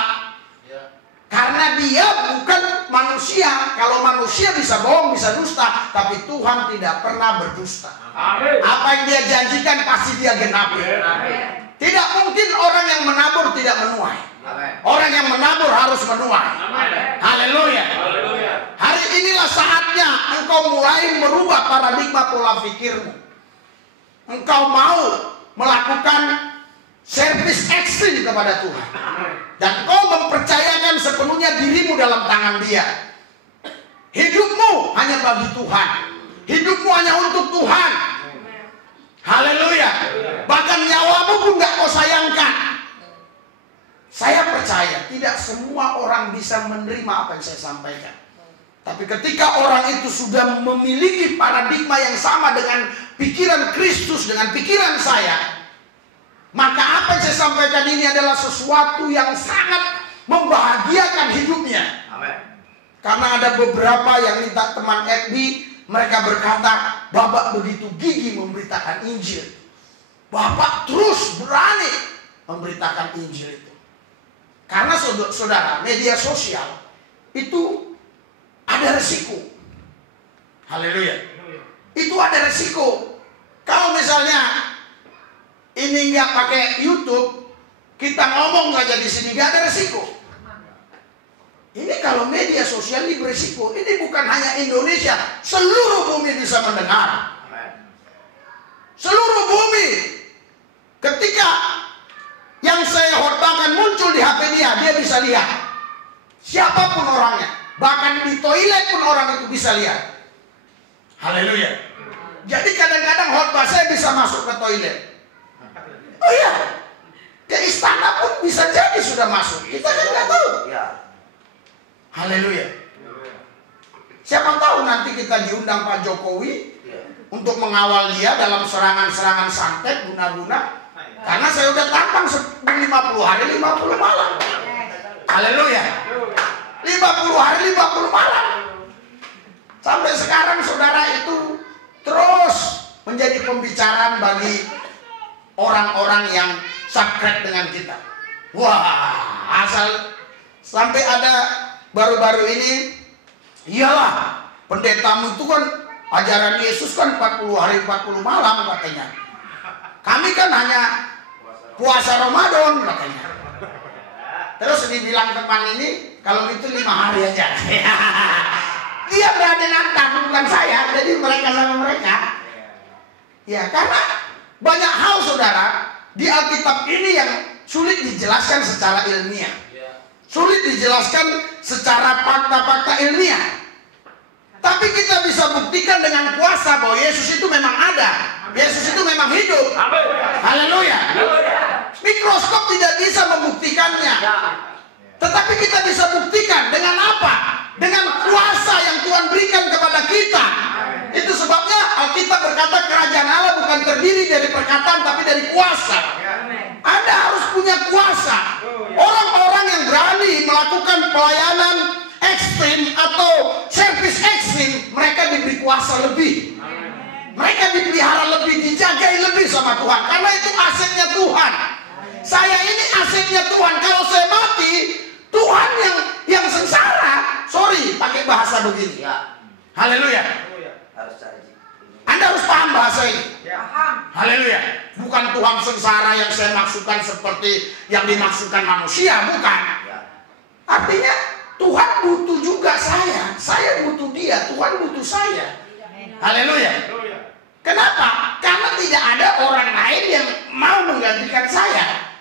Karena dia bukan manusia. Kalau manusia bisa bohong, bisa dusta, tapi Tuhan tidak pernah berdusta. Amin. Apa yang dia janjikan pasti dia genapi. Tidak mungkin orang yang menabur tidak menuai. Orang yang menabur harus menuai. Haleluya. Hari inilah saatnya engkau mulai merubah paradigma pola pikirmu. Engkau mau melakukan servis ekstrim kepada Tuhan. Dan kau mempercayakan sepenuhnya dirimu dalam tangan Dia. Hidupmu hanya bagi Tuhan. Hidupmu hanya untuk Tuhan. Haleluya. Bahkan nyawamu pun gak kau sayangkan. Saya percaya tidak semua orang bisa menerima apa yang saya sampaikan. Tapi ketika orang itu sudah memiliki paradigma yang sama dengan pikiran Kristus, dengan pikiran saya, maka apa yang saya sampaikan ini adalah sesuatu yang sangat membahagiakan hidupnya. Amen. Karena ada beberapa yang minta teman Edbi, mereka berkata, Bapak begitu gigih memberitakan Injil. Bapak terus berani memberitakan Injil itu. Karena saudara, media sosial itu ada resiko. Haleluya. Itu ada resiko. Kalau misalnya ini nggak pakai YouTube, kita ngomong saja di sini nggak ada resiko. Ini kalau media sosial ini berisiko. Ini bukan hanya Indonesia, seluruh bumi bisa mendengar. Seluruh bumi. Ketika yang saya khotbahkan muncul di HP dia bisa lihat. Siapapun orangnya, bahkan di toilet pun orang itu bisa lihat. Haleluya. Jadi kadang-kadang khotbah saya bisa masuk ke toilet. Oh iya, ke istana pun bisa jadi sudah masuk. Kita kan nggak tahu. Haleluya. Siapa tahu nanti kita diundang Pak Jokowi untuk mengawal dia dalam serangan-serangan santet guna-guna. Karena saya udah tampang 50 hari 50 malam. Haleluya. 50 hari 50 malam. Sampai sekarang saudara itu terus menjadi pembicaraan bagi orang-orang yang subscribe dengan kita. Wah, asal sampai ada baru-baru ini, iyalah pendetamu itu kan ajaran Yesus kan 40 hari 40 malam katanya. Kami kan hanya puasa Ramadan katanya. Terus dibilang teman ini, kalau itu 5 hari aja. Dia berani nantang, bukan saya. Jadi mereka sama mereka. Ya, karena banyak hal saudara di Alkitab ini yang sulit dijelaskan secara ilmiah. Sulit dijelaskan secara fakta-fakta ilmiah. Tapi kita bisa buktikan dengan kuasa bahwa Yesus itu memang ada. Yesus kita bisa buktikan dengan apa? Dengan kuasa yang Tuhan berikan kepada kita. Itu sebabnya Alkitab berkata kerajaan Allah bukan terdiri dari perkataan tapi dari kuasa. Anda harus punya kuasa. Orang-orang yang berani melakukan pelayanan ekstrim atau servis ekstrim, mereka diberi kuasa lebih. Mereka dipelihara lebih, dijagai lebih sama Tuhan. Karena itu asetnya Tuhan. Saya ini asetnya Tuhan. Kalau saya mati, Tuhan yang sengsara. Sorry, pakai bahasa begini. Haleluya. Anda harus paham bahasa ini. Haleluya. Bukan Tuhan sengsara yang saya maksudkan seperti yang dimaksudkan manusia, bukan. Artinya Tuhan butuh juga saya butuh dia, Tuhan butuh saya. Haleluya. Kenapa? Karena tidak ada orang lain yang mau menggantikan saya.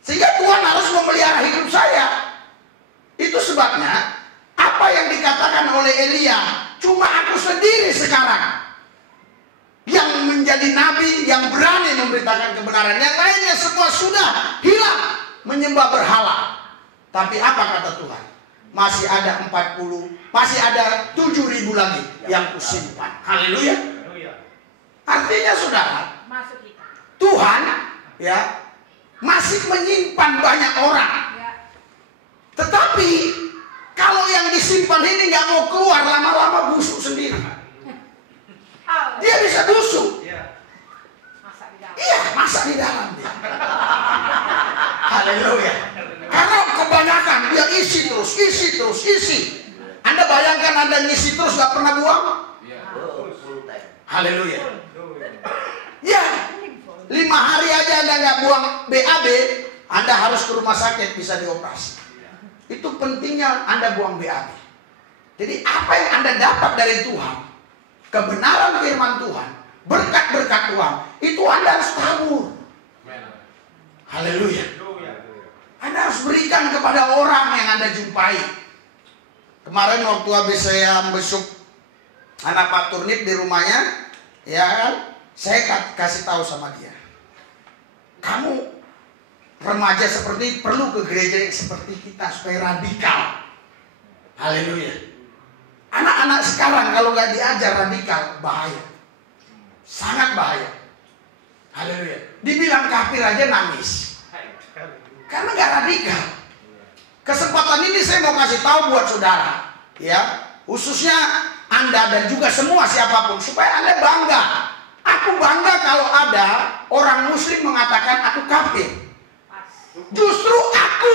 Sehingga Tuhan harus memelihara hidup saya. Itu sebabnya apa yang dikatakan oleh Elia, cuma aku sendiri sekarang yang menjadi nabi, yang berani memberitakan kebenaran. Yang lainnya semua sudah hilang menyembah berhala. Tapi apa kata Tuhan? Masih ada 7.000 lagi yang kusimpan. Haleluya. Artinya saudara, Tuhan ya masih menyimpan banyak orang. Tetapi kalau yang disimpan ini nggak mau keluar, lama-lama busuk sendiri. Dia bisa busuk. Iya, masak di dalam dia. Haleluya. Karena kebanyakan dia isi terus. Anda bayangkan Anda ngisi terus nggak pernah buang? Haleluya. Ya, 5 hari aja Anda nggak buang BAB, Anda harus ke rumah sakit bisa dioperasi. Itu pentingnya Anda buang BAB. Jadi apa yang Anda dapat dari Tuhan, kebenaran firman Tuhan, berkat-berkat Tuhan, itu Anda harus tabur. Haleluya. Anda harus berikan kepada orang yang Anda jumpai. Kemarin waktu habis saya besok anak Pak Turnip di rumahnya, ya kan, saya kasih tahu sama dia, kamu remaja seperti perlu ke gereja yang seperti kita supaya radikal. Haleluya. Anak-anak sekarang kalau nggak diajar radikal, bahaya, sangat bahaya. Haleluya. Dibilang kafir aja nangis karena nggak radikal. Kesempatan ini saya mau kasih tahu buat saudara, ya, khususnya Anda dan juga semua siapapun, supaya Anda bangga. Aku bangga kalau ada orang Muslim mengatakan aku kafir. Justru aku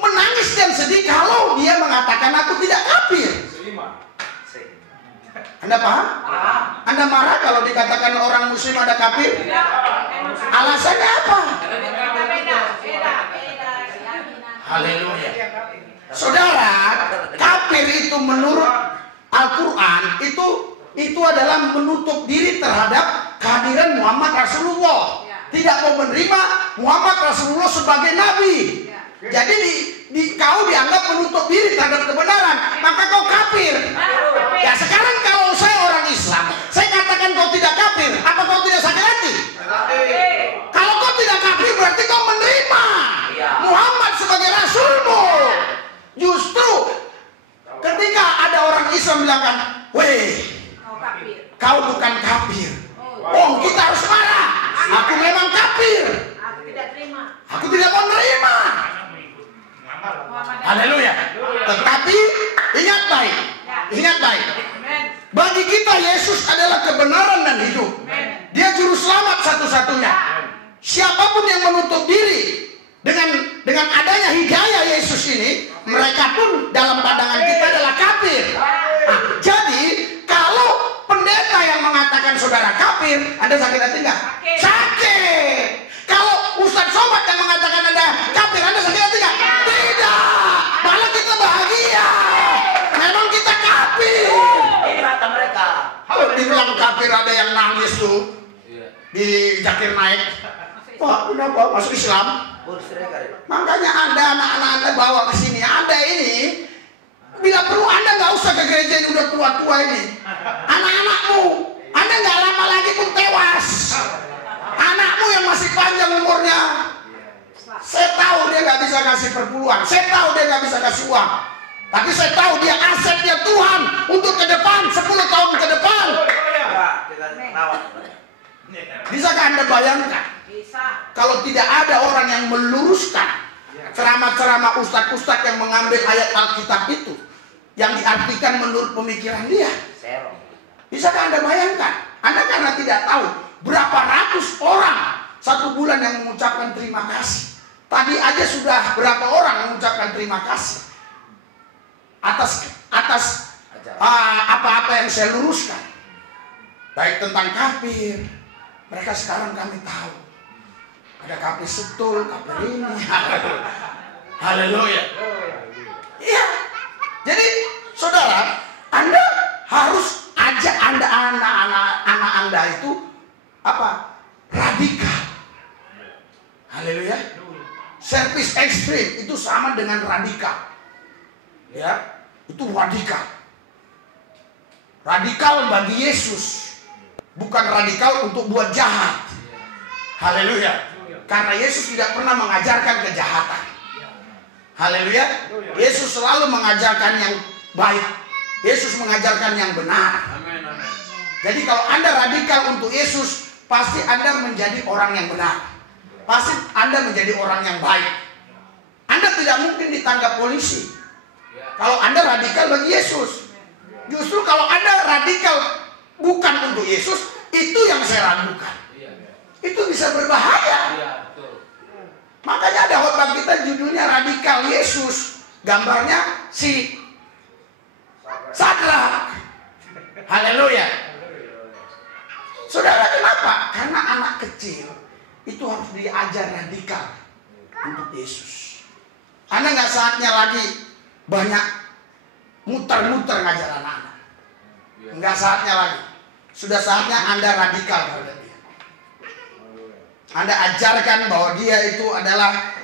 menangis dan sedih kalau dia mengatakan aku tidak kafir. Anda paham? Anda marah kalau dikatakan orang Muslim ada kafir? Alasannya apa? Haleluya. Saudara, kafir itu menurut Al-Quran itu adalah menutup diri terhadap kehadiran Muhammad Rasulullah. Tidak mau menerima Muhammad Rasulullah sebagai nabi. Jadi kau dianggap menutup diri terhadap kebenaran, maka kau kafir. Ya sekarang kalau saya orang Islam, saya katakan kau tidak kafir, apa kau tidak sakit hati? Kalau kau tidak kafir berarti kau menerima Muhammad sebagai rasulmu. Justru ketika ada orang Islam bilangkan, weh, kau bukan kafir. Oh, kita harus marah. Aku memang kafir. Aku tidak mau menerima. Haleluya. Tetapi ingat baik. Bagi kita Yesus adalah kebenaran dan hidup. Dia juru selamat satu-satunya. Siapapun yang menutup diri dengan adanya hidayah Yesus ini, mereka pun dalam pandangan kita adalah kafir. Nah, jadi kalau pendeta yang mengatakan saudara kafir, Anda sakit hati nggak? Sakit. Kalau Ustadz Somad yang mengatakan Anda kafir, Anda sakit hati nggak? Tidak. Malah kita bahagia. Memang kita kafir. Ini kata mereka. Dibilang kafir ada yang nangis tuh di Zakir Naik. Wah, kenapa masuk Islam? Makanya Anda, anak-anak Anda bawa ke sini. Anda ini bila perlu Anda nggak usah ke gereja yang udah tua-tua ini. Anak-anakmu, Anda nggak lama lagi pun tewas. Anakmu yang masih panjang umurnya, saya tahu dia nggak bisa kasih perpuluhan. Saya tahu dia nggak bisa kasih uang. Tapi saya tahu dia asetnya Tuhan untuk ke depan, 10 tahun ke depan. Bisakah Anda bayangkan? Kalau tidak ada orang yang meluruskan ceramah-ceramah ustadz-ustadz yang mengambil ayat Alkitab itu, yang diartikan menurut pemikiran dia. Bisakah Anda bayangkan? Anda karena tidak tahu berapa ratus orang satu bulan yang mengucapkan terima kasih. Tadi aja sudah berapa orang mengucapkan terima kasih atas apa-apa yang saya luruskan, baik tentang kafir. Mereka sekarang kami tahu ada kafir setul, kafir ini. Haleluya. Iya. Jadi saudara, Anda harus ajak anak-anak Anda itu apa? Radikal. Haleluya. Servis ekstrim itu sama dengan radikal. Ya, itu radikal. Radikal bagi Yesus, bukan radikal untuk buat jahat. Haleluya. Karena Yesus tidak pernah mengajarkan kejahatan. Haleluya. Yesus selalu mengajarkan yang baik. Yesus mengajarkan yang benar. Jadi kalau Anda radikal untuk Yesus, pasti Anda menjadi orang yang benar. Pasti Anda menjadi orang yang baik. Anda tidak mungkin ditangkap polisi kalau Anda radikal bagi Yesus. Justru kalau Anda radikal bukan untuk Yesus, itu yang saya ragukan. Itu bisa berbahaya. Makanya ada khotbah kita judulnya Radikal Yesus. Gambarnya si Sadrak. Haleluya. Saudara, kenapa? Karena anak kecil itu harus diajar radikal untuk Yesus. Anda nggak saatnya lagi banyak muter-muter ngajar anak-anak. Nggak saatnya lagi. Sudah saatnya Anda radikal pada dia. Anda ajarkan bahwa dia itu adalah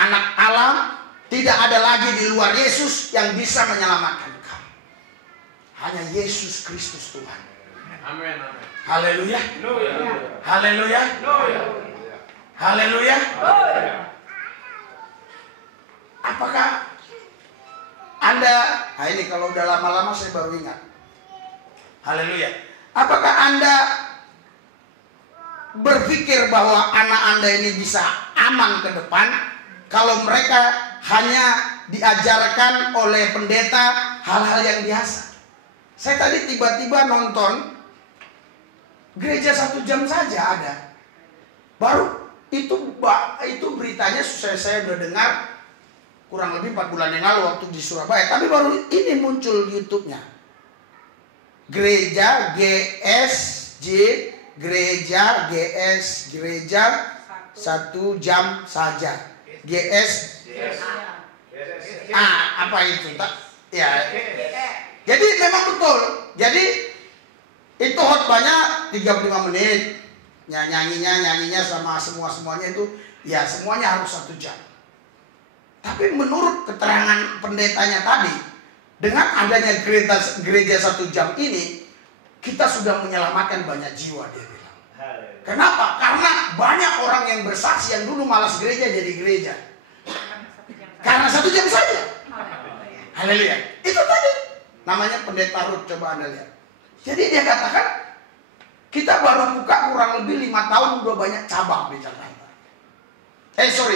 anak Allah. Tidak ada lagi di luar Yesus yang bisa menyelamatkan kamu. Hanya Yesus Kristus Tuhan. Amin. Haleluya. Haleluya. Haleluya. Apakah Anda, nah ini kalau udah lama-lama saya baru ingat. Haleluya. Apakah Anda berpikir bahwa anak Anda ini bisa aman ke depan kalau mereka hanya diajarkan oleh pendeta hal-hal yang biasa? Saya tadi tiba-tiba nonton gereja 1 jam saja ada. Baru itu beritanya saya udah dengar kurang lebih 4 bulan yang lalu waktu di Surabaya. Tapi baru ini muncul di YouTube-nya. Gereja GSJ, gereja 1 jam saja. Apa itu? Ya. Jadi memang betul. Jadi itu khotbahnya 35 menit. Nyanyinya sama semuanya itu ya semuanya harus 1 jam. Tapi menurut keterangan pendetanya tadi, dengan adanya gereja 1 jam ini, kita sudah menyelamatkan banyak jiwa, dia bilang. Kenapa? Karena banyak orang yang bersaksi yang dulu malas gereja jadi gereja. Karena 1 jam saja. Haleluya. Itu tadi namanya pendeta Ruth, coba Anda lihat. Jadi dia katakan, kita baru buka kurang lebih 5 tahun udah banyak cabang di Jakarta.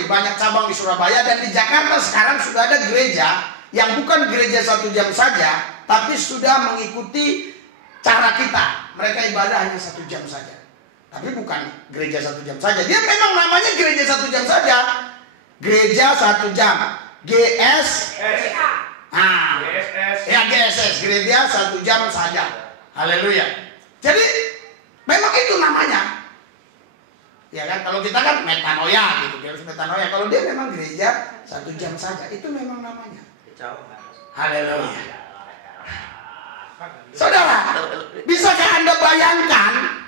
Banyak cabang di Surabaya, dan di Jakarta sekarang sudah ada gereja yang bukan gereja 1 jam saja, tapi sudah mengikuti cara kita. Mereka ibadah hanya 1 jam saja. Tapi bukan gereja 1 jam saja. Dia memang namanya gereja 1 jam saja. Gereja 1 jam. GSS. GSS. Gereja 1 jam saja. Haleluya. Jadi memang itu namanya. Ya kan, kalau kita kan metanoia gitu, dia harus metanoia. Kalau dia memang gereja 1 jam saja, itu memang namanya. Haleluya. Saudara, bisakah Anda bayangkan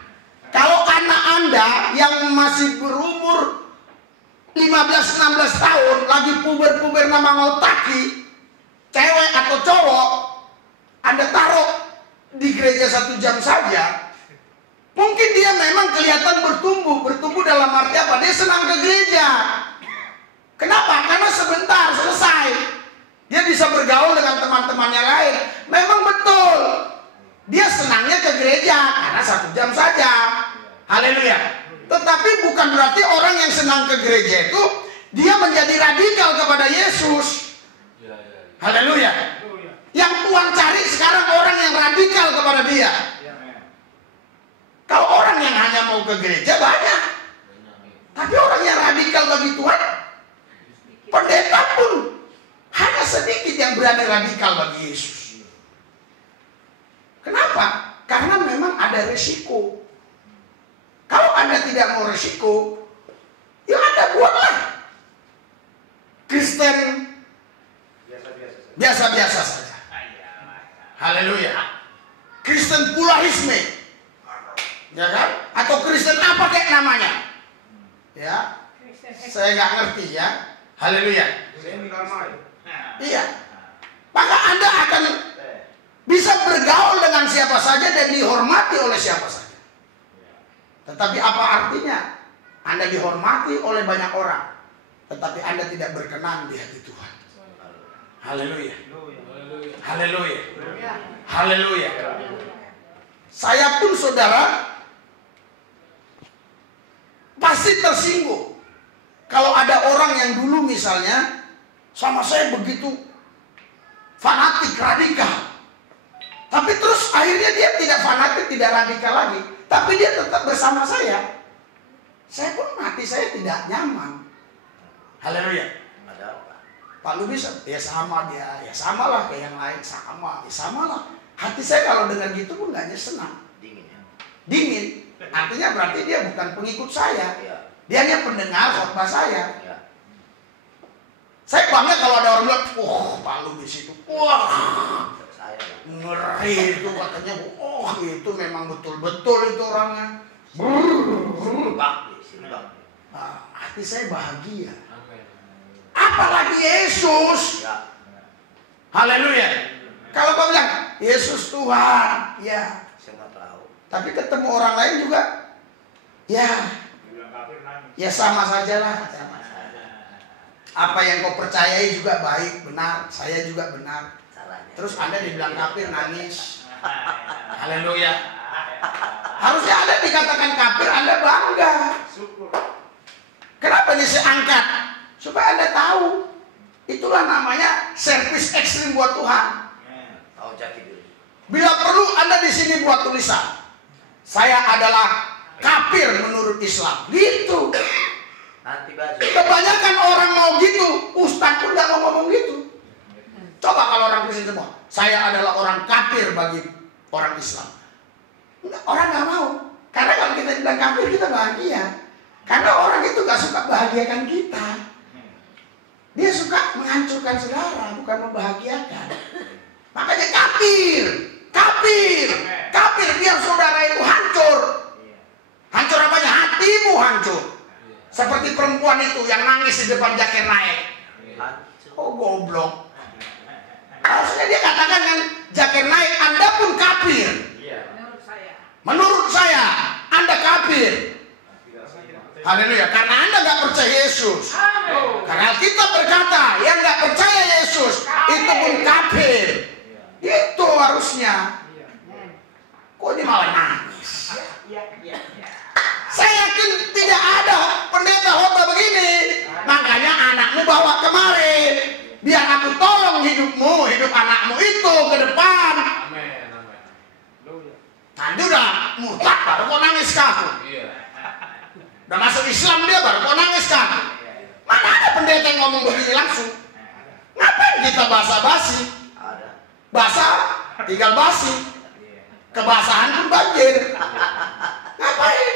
kalau anak Anda yang masih berumur 15-16 tahun lagi puber-puber nama ngotaki, cewek atau cowok, Anda taruh di gereja 1 jam saja, Mungkin dia memang kelihatan bertumbuh dalam arti apa? Dia senang ke gereja. Kenapa? Karena sebentar selesai. Dia bisa bergaul dengan teman-temannya lain. Memang betul. Dia senangnya ke gereja karena 1 jam saja. Haleluya. Tetapi bukan berarti orang yang senang ke gereja itu dia menjadi radikal kepada Yesus. Haleluya. Yang Tuhan cari sekarang orang yang radikal kepada dia. Kalau orang yang hanya mau ke gereja banyak. Tapi orang yang radikal bagi Tuhan, pendeta pun hanya sedikit yang berani radikal bagi Yesus. Kenapa? Karena memang ada resiko. Kalau Anda tidak mau resiko, ya Anda buatlah Kristen biasa-biasa saja. Haleluya. Kristen pulahisme, ya kan? Atau Kristen apa kayak namanya? Ya, saya nggak ngerti ya. Haleluya. Iya. Maka Anda akan bisa bergaul dengan siapa saja dan dihormati oleh siapa saja. Tetapi apa artinya Anda dihormati oleh banyak orang, tetapi Anda tidak berkenan di hati Tuhan? Haleluya. Haleluya. Haleluya. Saya pun saudara pasti tersinggung kalau ada orang yang dulu misalnya sama saya begitu fanatik, radikal. Tapi terus akhirnya dia tidak fanatik, tidak radikal lagi. Tapi dia tetap bersama saya. Saya pun hati saya tidak nyaman. Haleluya. Pak Lu bisa? Ya sama dia. Ya samalah kayak yang lain. Sama. Ya samalah. Hati saya kalau dengan gitu pun gak senang. Dingin. Artinya berarti dia bukan pengikut saya. Dia hanya pendengar khotbah saya. Saya bangga kalau ada orang bilang, Pak Lu di situ. Wah, ngeri itu katanya. Itu memang betul-betul itu orangnya. Hati saya bahagia. Apalagi Yesus. Haleluya. Kalau kau bilang Yesus Tuhan, ya. Tapi ketemu orang lain juga, ya sama saja lah. Apa yang kau percayai juga baik, benar. Saya juga benar. Terus Anda dibilang kafir, nangis. Haleluya. Harusnya Anda dikatakan kafir, Anda bangga. Kenapa ini saya angkat? Supaya Anda tahu. Itulah namanya servis ekstrim buat Tuhan. Bila perlu Anda di sini buat tulisan, saya adalah kafir menurut Islam. Gitu. Kebanyakan orang mau gitu, Ustadz pun gak mau ngomong gitu. Coba kalau orang Kristen semua, saya adalah orang kafir bagi orang Islam. Orang gak mau. Karena kalau kita bilang kafir, kita bahagia. Karena orang itu gak suka bahagiakan kita. Dia suka menghancurkan saudara, bukan membahagiakan. Makanya kafir. Kafir biar saudara itu hancur. Hancur apanya? Hatimu hancur. Seperti perempuan itu yang nangis di depan Zakir naik. Oh goblok. Harusnya dia katakan kan, Zakir naik, Anda pun kafir. Menurut saya Anda kafir. Haleluya. Karena Anda gak percaya Yesus. Karena kita berkata yang gak percaya Yesus itu pun kafir. Itu harusnya. Kok dia malah nangis? Saya yakin tidak ada pendeta khotbah begini. Makanya anakmu bawa kemari. Biar aku tolong hidupmu, hidup anakmu itu ke depan. Nanti udah murtad baru kau nangis kamu. Udah masuk Islam dia baru kau nangis kamu. Mana ada pendeta yang ngomong begini langsung? Ngapain kita basa-basi? Basa tinggal basi. Kebasahan pun banjir. Ngapain?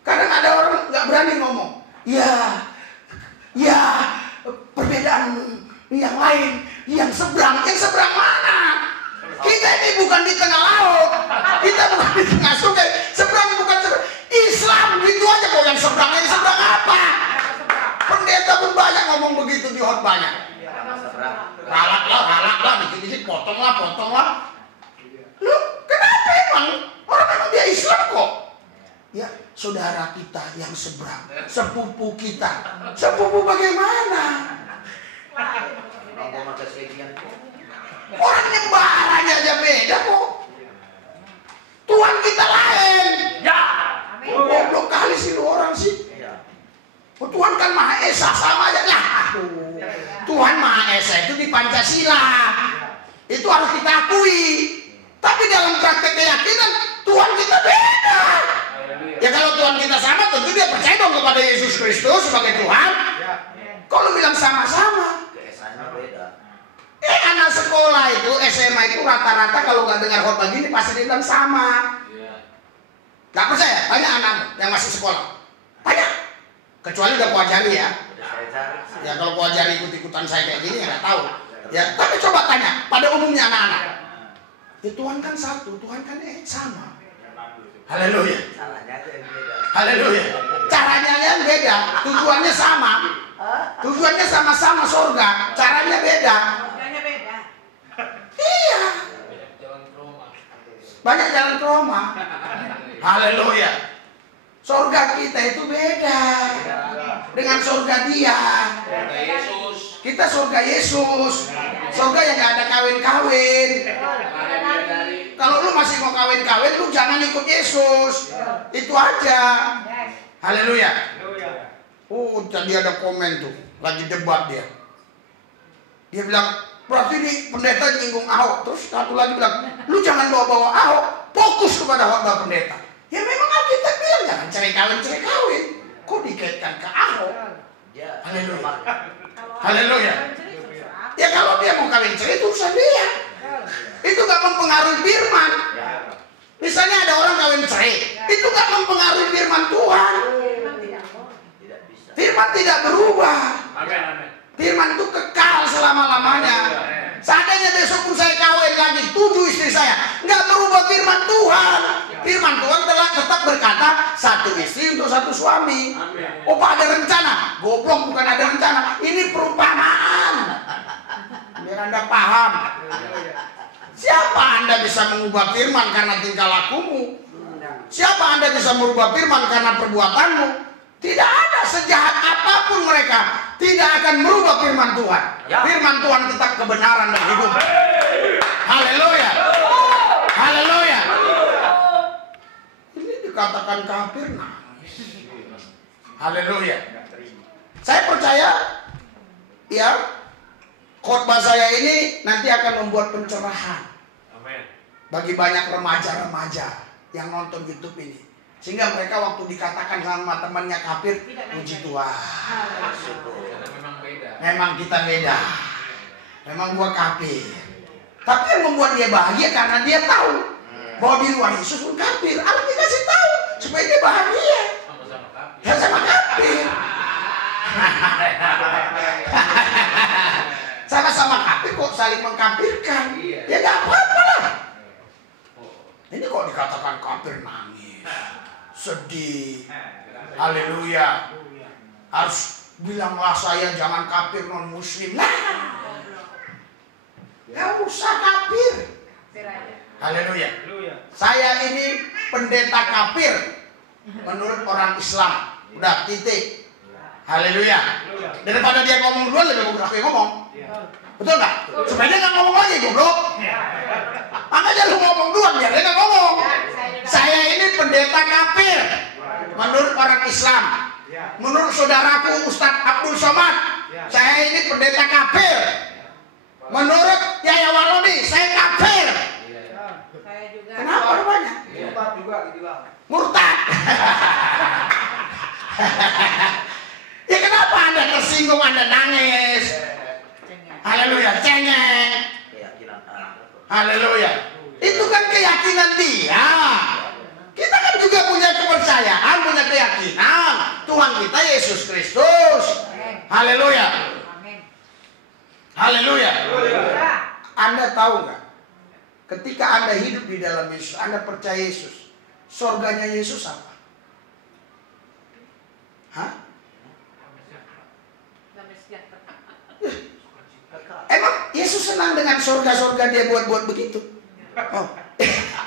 Kadang ada orang nggak berani ngomong. Ya, perbedaan yang lain, yang seberang mana? Kita ini bukan di tengah laut, kita bukan di tengah sungai. Seberang bukan seberang. Islam gitu aja kok yang seberang apa? Pendeta pun banyak ngomong begitu di khotbahnya. Ralak lah, dikit-dikit potong lah. Lu kenapa emang? saudara kita yang seberang, sepupu kita. Sepupu bagaimana? Orang nyembarannya aja beda kok. Tuhan kita lain. Ya. Goblok kali sih lu orang sih. Oh, Tuhan kan Maha Esa, sama aja lah. Tuhan Maha Esa itu di Pancasila. Itu harus kita akui. Tapi dalam praktek keyakinan Tuhan kita beda. Ya kalau Tuhan kita sama, tentu dia percaya dong kepada Yesus Kristus sebagai Tuhan. Kalau bilang sama-sama, anak sekolah itu, SMA itu rata-rata kalau nggak dengar khotbah gini pasti dia bilang sama. Nggak percaya? Tanya anakmu yang masih sekolah. Tanya. Kecuali udah kuajari ya. Ya kalau kuajari ikut-ikutan saya kayak gini ya nggak tahu. Ya tapi coba tanya pada umumnya anak-anak. Ya Tuhan kan satu, Tuhan kan sama. Haleluya. Haleluya. Caranya yang beda, tujuannya sama. Tujuannya sama-sama surga, caranya beda. Iya. Banyak jalan ke Roma. Haleluya. Surga kita itu beda dengan surga dia. Kita surga Yesus. Surga yang gak ada kawin-kawin. Kalau lu masih mau kawin-kawin, lu jangan ikut Yesus. Itu aja. Haleluya. Oh, tadi ada komen tuh, lagi debat dia. Dia bilang, berarti ini pendeta nyinggung Ahok. Terus satu lagi bilang, lu jangan bawa-bawa Ahok, fokus kepada khotbah pendeta. Ya memang Alkitab bilang jangan cerai kawin. Kok dikaitkan ke Ahok? Haleluya. Haleluya. Ya kalau dia mau kawin cerai itu urusan dia. Itu gak mempengaruhi firman. Misalnya ada orang kawin cerai, itu gak mempengaruhi firman Tuhan. Firman tidak berubah. Firman itu kekal selama-lamanya. Seandainya besok pun saya kawin lagi 7 istri saya, nggak berubah firman Tuhan. Firman Tuhan telah tetap berkata 1 istri untuk 1 suami. Oh Pak ada rencana? Goblok, bukan ada rencana. Ini perumpamaan. Biar Anda paham. Siapa Anda bisa mengubah firman karena tingkah lakumu? Siapa Anda bisa merubah firman karena perbuatanmu? Tidak ada, sejahat apapun mereka tidak akan merubah firman Tuhan. Firman Tuhan tetap kebenaran dan hidup. Haleluya. Haleluya. Ini dikatakan kafir nangis. Haleluya. Saya percaya ya khotbah saya ini nanti akan membuat pencerahan bagi banyak remaja-remaja yang nonton YouTube ini. Sehingga mereka waktu dikatakan sama temannya kafir, puji Tuhan. Memang kita beda. Memang gua kafir. Tapi yang membuat dia bahagia karena dia tahu bahwa di luar Yesus pun kafir. Allah dikasih tahu supaya dia bahagia. Ya sama kafir. Sama-sama kafir kok saling mengkafirkan. Ya gak apa-apa lah. Ini kok dikatakan kafir nangis. Sedih. Haleluya. Harus bilanglah saya jangan kafir non muslim. Nah, gak usah kafir. Haleluya. Saya ini pendeta kafir menurut orang Islam. Udah titik. Haleluya. Daripada dia ngomong duluan lebih bagus aku yang ngomong. Betul nggak? Supaya dia nggak ngomong lagi goblok. Makanya lu ngomong duluan biar dia nggak ngomong. Saya ini pendeta kafir menurut orang Islam. Menurut saudaraku Ustadz Abdul Somad, saya ini pendeta kafir. Menurut Yaya Waloni, saya kafir. Kenapa rupanya? Murtad juga dibilang. Murtad. Ya kenapa Anda tersinggung, Anda nangis? Haleluya, cengeng. Haleluya. Itu kan keyakinan dia. Kita kan juga punya kepercayaan, punya keyakinan. Tuhan kita Yesus Kristus. Haleluya. Haleluya. Anda tahu nggak? Ketika Anda hidup di dalam Yesus, Anda percaya Yesus. Surganya Yesus apa? Hah? Emang Yesus senang dengan surga-surga dia buat-buat begitu? Oh.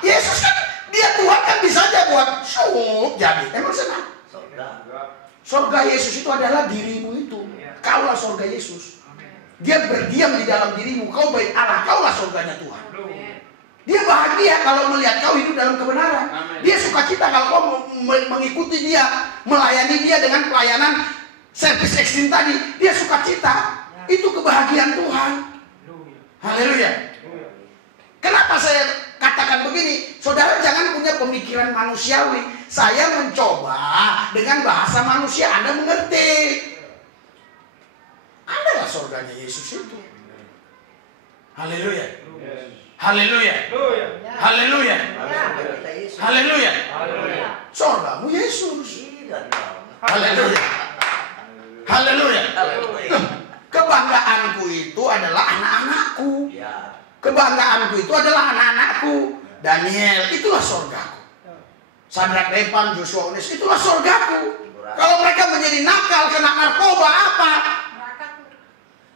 Yesus kan, dia Tuhan kan bisa aja buat jadi. Emang senang? Sorga Yesus itu adalah dirimu itu. Kaulah sorga Yesus. Dia berdiam di dalam dirimu. Kau bait Allah, kaulah sorganya Tuhan. Dia bahagia kalau melihat kau hidup dalam kebenaran. Dia sukacita kalau kau mengikuti dia, melayani dia dengan pelayanan servis ekstrim tadi. Dia sukacita. Itu kebahagiaan Tuhan. Haleluya. Kenapa saya katakan begini? Saudara jangan punya pemikiran manusiawi. Saya mencoba dengan bahasa manusia, Anda mengerti. Anda lah surganya Yesus itu. Haleluya. Haleluya. Haleluya. Haleluya. Surgamu Yesus. Haleluya. Haleluya. Kebanggaanku itu adalah anak-anakku. Kebanggaanku itu adalah anak-anakku. Daniel, itulah surgaku. Sadrak, Depan, Joshua, Ones, itulah surgaku. Kalau mereka menjadi nakal, kena narkoba, apa?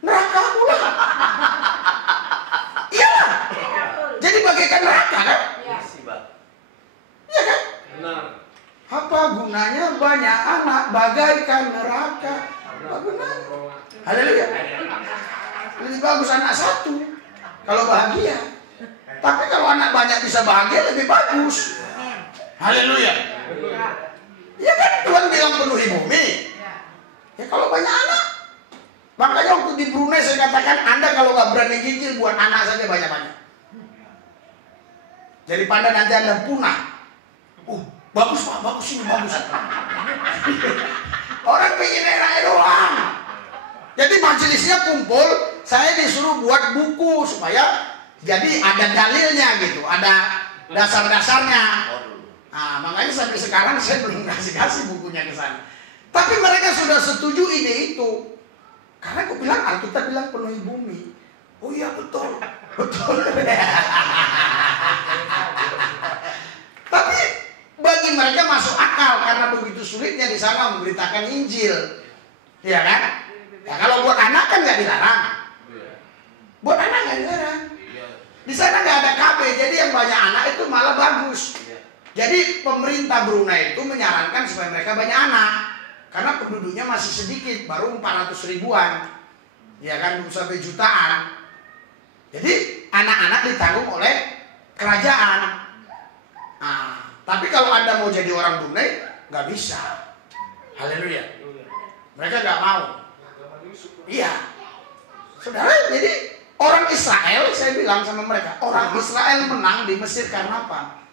Nerakaku lah. Iyalah. Jadi bagaikan neraka kan? Iya kan? Apa gunanya banyak anak bagaikan neraka? Apa gunanya? Haleluya. Lebih bagus anak satu kalau bahagia. Tapi kalau anak banyak bisa bahagia lebih bagus. Haleluya. Ya kan Tuhan bilang penuhi bumi. Ya kalau banyak anak. Makanya waktu di Brunei saya katakan Anda kalau nggak berani cicil buat anak saja banyak-banyak. Daripada nanti Anda punah. Bagus Pak, bagus ini bagus. Orang pengen enak doang. Jadi majelisnya kumpul, saya disuruh buat buku supaya jadi ada dalilnya gitu, ada dasar-dasarnya. Nah, makanya sampai sekarang saya belum kasih bukunya ke sana. Tapi mereka sudah setuju ide itu. Karena aku bilang, Alkitab bilang penuhi bumi. Oh iya betul, betul. Tapi bagi mereka masuk akal karena begitu sulitnya di sana memberitakan Injil, ya kan? Ya, kalau buat anak kan nggak dilarang. Buat anak nggak dilarang. Di sana nggak ada KB, jadi yang banyak anak itu malah bagus. Jadi pemerintah Brunei itu menyarankan supaya mereka banyak anak. Karena penduduknya masih sedikit, baru 400 ribuan. Ya kan, belum sampai jutaan. Jadi anak-anak ditanggung oleh kerajaan. Nah, tapi kalau Anda mau jadi orang Brunei, nggak bisa. Haleluya. Mereka nggak mau. Iya. Saudara, jadi orang Israel, saya bilang sama mereka, orang Israel menang di Mesir karena apa?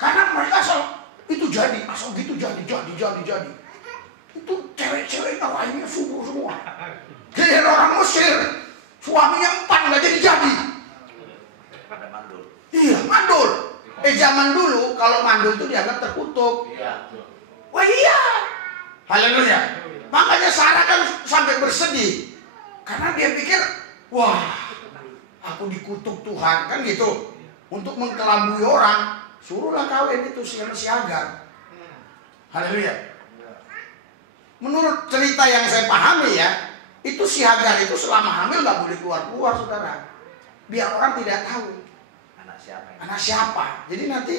Karena mereka asal itu jadi, asal gitu jadi. Itu cewek-cewek lainnya subur semua. Jadi orang Mesir, suaminya 4 nggak jadi. Iya, mandul. Zaman dulu kalau mandul itu dianggap terkutuk. Wah iya. Haleluya. Makanya Sarah kan sampai bersedih. Karena dia pikir, wah, aku dikutuk Tuhan, kan gitu. Untuk mengkelabui orang, suruhlah kawin itu si Hagar. Haleluya. Menurut cerita yang saya pahami ya, itu si Hagar itu selama hamil nggak boleh keluar, saudara. Biar orang tidak tahu anak siapa. Jadi nanti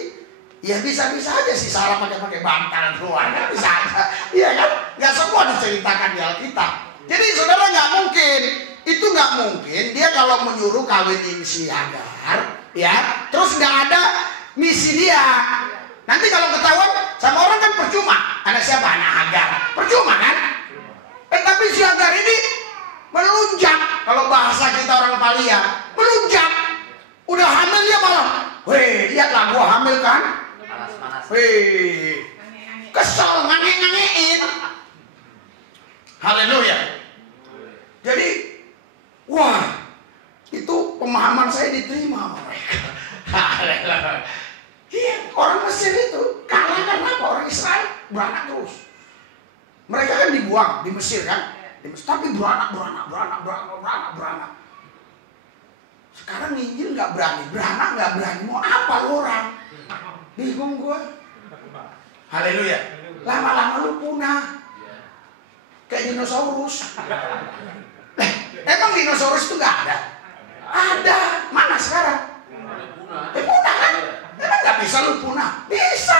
ya bisa-bisa aja si Sarah pakai bantal keluar, kan bisa aja. Iya kan? Nggak semua diceritakan di Alkitab. Jadi saudara nggak mungkin, itu nggak mungkin dia kalau menyuruh kawinin si Hagar, ya, terus nggak ada misi dia. Nanti kalau ketahuan sama orang kan percuma. Anak siapa? Anak Hagar. Percuma kan? Tapi si Hagar ini melunjak. Kalau bahasa kita orang Palia, melunjak. Udah hamil dia malah, weh, lihatlah gua hamil kan? Weh, kesel, ngange-ngangein. Haleluya. Jadi, wah, itu pemahaman saya diterima sama mereka. Haleluya. Iya, orang Mesir itu kalah karena apa? Orang Israel beranak terus. Mereka kan dibuang di Mesir kan, tapi beranak. Sekarang Injil nggak berani, beranak nggak berani. Mau apa lu orang? Bingung gue. Haleluya. Lama-lama lu punah. Kayak dinosaurus. Emang dinosaurus itu nggak ada? Ada. Mana sekarang? Punah kan? Emang nggak bisa lu punah? Bisa.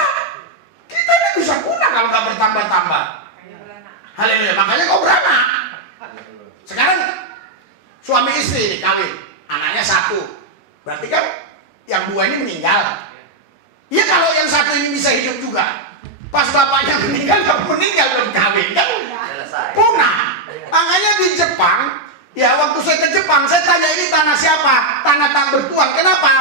Haleluya. Makanya kau beranak. Sekarang suami istri ini kawin, anaknya 1. Berarti kan yang 2 ini meninggal. Ya kalau yang 1 ini bisa hidup juga. Pas bapaknya meninggal, kamu meninggal belum kawin kan? Punah. Makanya di Jepang, ya waktu saya ke Jepang, saya tanya ini tanah siapa? Tanah tak bertuan. Kenapa?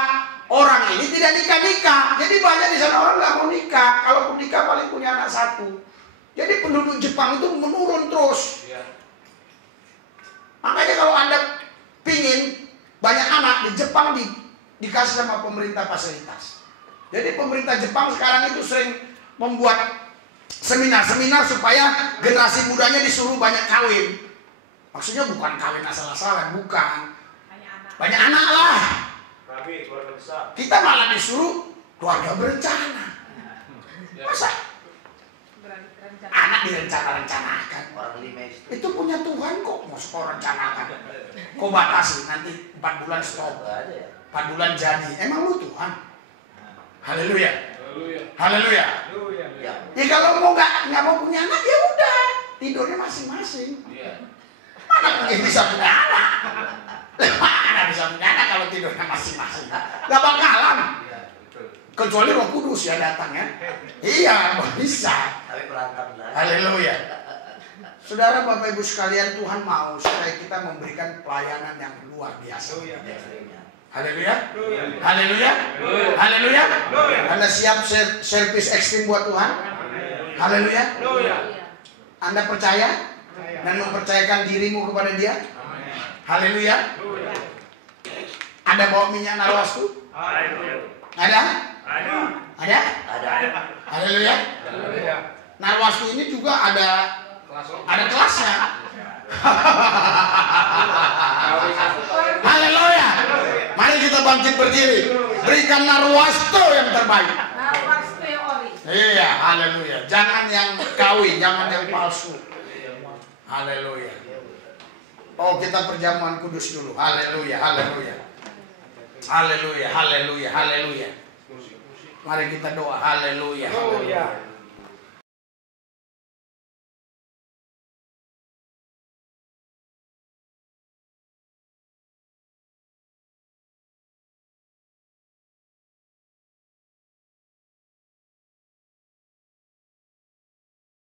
Orang ini tidak nikah-nikah. Jadi banyak di sana orang nggak mau nikah. Kalaupun nikah paling punya anak 1. Jadi penduduk Jepang itu menurun terus. Makanya kalau Anda pingin banyak anak di Jepang dikasih sama pemerintah fasilitas. Jadi pemerintah Jepang sekarang itu sering membuat seminar-seminar supaya generasi mudanya disuruh banyak kawin. Maksudnya bukan kawin asal-asalan, bukan. Banyak anak lah. Kita malah disuruh keluarga berencana. Masa anak direncana-rencanakan? Itu punya Tuhan kok, mau kau rencanakan. Kau batasi nanti 4 bulan stop, 4 bulan jadi. Emang lu Tuhan? Haleluya. Haleluya. Ya kalau mau nggak mau punya anak ya udah, tidurnya masing-masing. Mana mungkin bisa punya anak? Mana bisa punya anak kalau tidurnya masing-masing? Gak bakalan. Kecuali Roh Kudus ya datang ya. Iya, bisa. Haleluya. Saudara, Bapak Ibu sekalian, Tuhan mau supaya kita memberikan pelayanan yang luar biasa. Haleluya. Haleluya. Haleluya. Anda siap servis ekstrim buat Tuhan? Haleluya. Anda percaya dan mempercayakan dirimu kepada Dia? Haleluya. Anda bawa minyak narwastu? Ada? Ada? Haleluya. Narwastu ini juga ada kelasnya. Haleluya. Mari kita bangkit berdiri. Berikan narwastu yang terbaik. Narwastu yang ori. Iya, haleluya. Jangan yang kawin, jangan yang palsu. Haleluya. Oh, kita perjamuan kudus dulu. Haleluya, haleluya. Haleluya, haleluya, haleluya. Mari kita doa. Haleluya, haleluya.